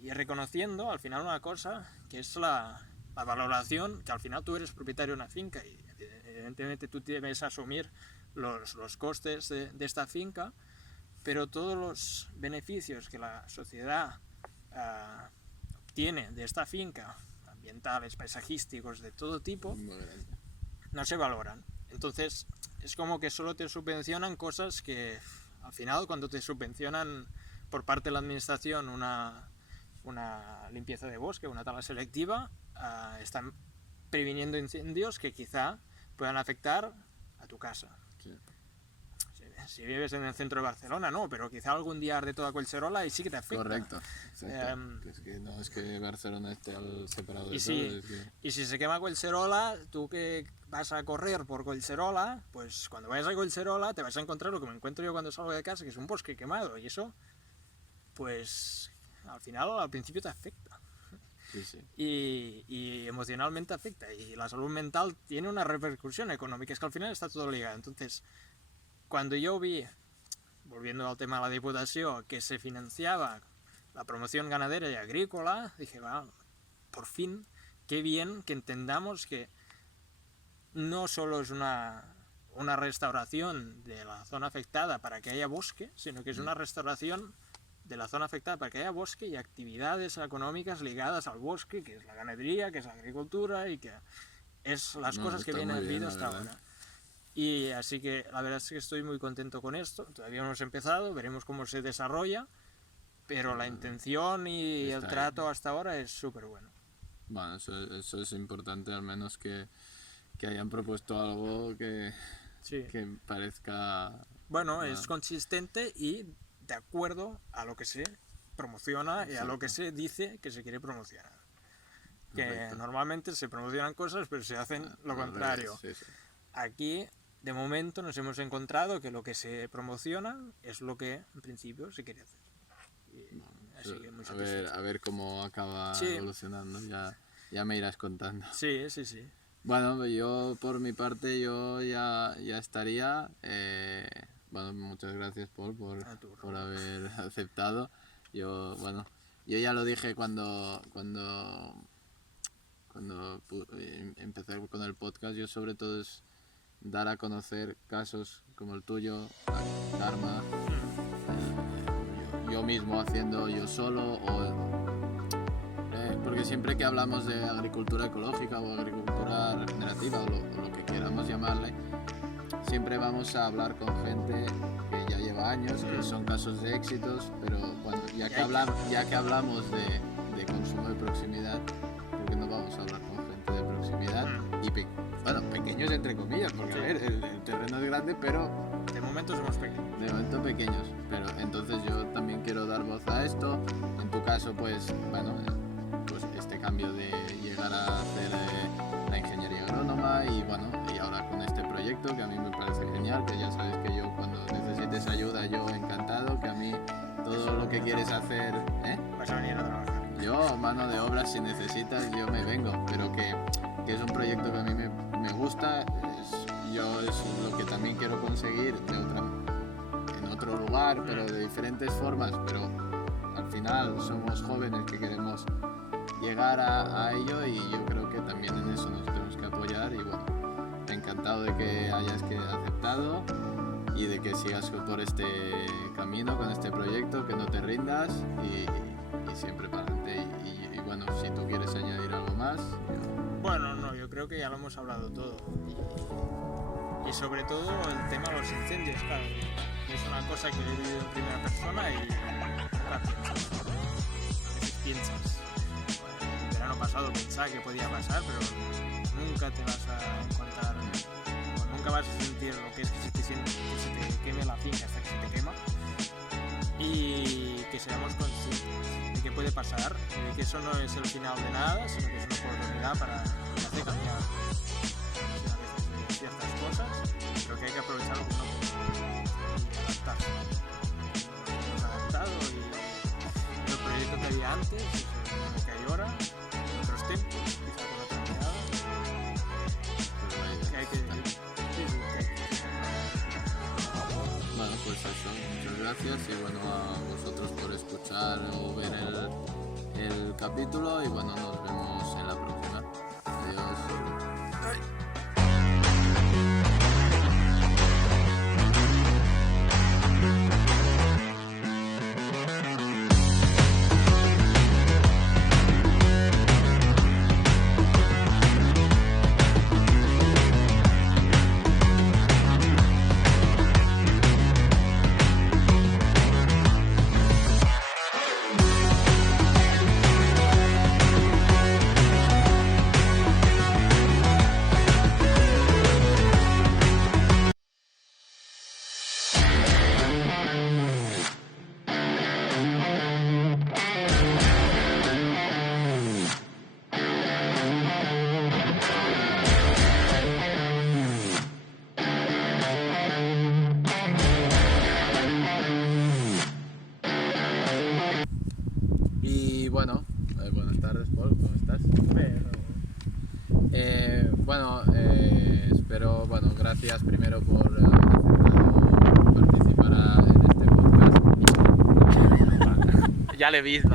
Y reconociendo al final una cosa, que es la valoración, que al final tú eres propietario de una finca y evidentemente tú debes asumir los costes de esta finca, pero todos los beneficios que la sociedad obtiene de esta finca, ambientales, paisajísticos, de todo tipo, no se valoran. Entonces es como que solo te subvencionan cosas que al final, cuando te subvencionan por parte de la administración una limpieza de bosque, una tala selectiva, están previniendo incendios que quizá puedan afectar a tu casa. Sí. Si vives en el centro de Barcelona, no, pero quizá algún día arde toda Collserola y sí que te afecta. Correcto, es que no es que Barcelona esté al separado de todo. Es que... Y si se quema Collserola, tú que vas a correr por Collserola, pues cuando vayas a Collserola te vas a encontrar lo que me encuentro yo cuando salgo de casa, que es un bosque quemado, y eso, pues al final, al principio te afecta. Sí, sí. Y emocionalmente afecta. Y la salud mental tiene una repercusión económica. Es que al final está todo ligado. Entonces, cuando yo vi, volviendo al tema de la Diputación, que se financiaba la promoción ganadera y agrícola, dije, va, por fin, qué bien que entendamos que no solo es una restauración de la zona afectada para que haya bosque, sino que es una restauración de la zona afectada para que haya bosque y actividades económicas ligadas al bosque, que es la ganadería, que es la agricultura y que es las cosas que vienen habiendo hasta ahora. Y así que la verdad es que estoy muy contento con esto. Todavía no hemos empezado, veremos cómo se desarrolla, pero la intención y el trato hasta ahora es súper bueno. Bueno, eso es importante, al menos que hayan propuesto algo que parezca... Bueno, es consistente y de acuerdo a lo que se promociona y a lo que se dice que se quiere promocionar. Que normalmente se promocionan cosas, pero se hacen lo contrario. Sí, sí. Aquí, de momento, nos hemos encontrado que lo que se promociona es lo que, en principio, se quiere hacer. Así que muy a ver cómo acaba evolucionando, ya me irás contando. Sí. Bueno, yo por mi parte ya estaría. bueno, muchas gracias, Paul, A tu por haber aceptado. Yo ya lo dije cuando empecé con el podcast. Yo sobre todo es dar a conocer casos como el tuyo, Karma, yo mismo haciendo yo solo, porque siempre que hablamos de agricultura ecológica o agricultura regenerativa o lo que queramos llamarle, siempre vamos a hablar con gente que ya lleva años, que son casos de éxitos, pero ya que hablamos de consumo de proximidad, ¿por qué no vamos a hablar con gente de proximidad? Y pequeños entre comillas, porque a ver, el terreno es grande, pero de momento somos pequeños. De momento pequeños, pero entonces yo también quiero dar voz a esto. En tu caso, pues este cambio de llegar a hacer la ingeniería agrónoma y ahora con este proyecto que a mí me parece genial, que ya sabes que yo cuando necesites ayuda, yo encantado, que a mí todo lo que quieres hacer, Vas a venir a trabajar. Yo, mano de obra, si necesitas, yo me vengo, pero que es un proyecto que a mí me gusta, es lo que también quiero conseguir en otro lugar, pero de diferentes formas, pero al final somos jóvenes que queremos llegar a ello y yo creo que también en eso nos tenemos que apoyar y bueno, encantado de que hayas aceptado y de que sigas por este camino con este proyecto, que no te rindas y siempre para adelante y bueno, si tú quieres añadir algo más. Bueno, no, yo creo que ya lo hemos hablado todo y sobre todo el tema de los incendios, claro, es una cosa que he vivido en primera persona y piensas, el verano pasado pensaba que podía pasar, pero nunca te vas a encontrar, nunca vas a sentir lo que es que se te queme la finca hasta que se te quema y que seamos conscientes de que puede pasar, de que eso no es el final de nada, sino que es una oportunidad para hacer cambiar ciertas cosas, pero que hay que aprovecharlo como y adaptarse. Nos hemos adaptado y el proyecto que había antes es el que hay ahora, en otros tiempos, quizá con otra mirada, que hay que Bueno, pues eso, muchas gracias y bueno, a vosotros por escuchar o ver el capítulo y bueno, nos vemos en la próxima. Adiós. Buenas tardes, Paul, ¿cómo estás? Espero, gracias primero por aceptar participar en este podcast. ya le he visto.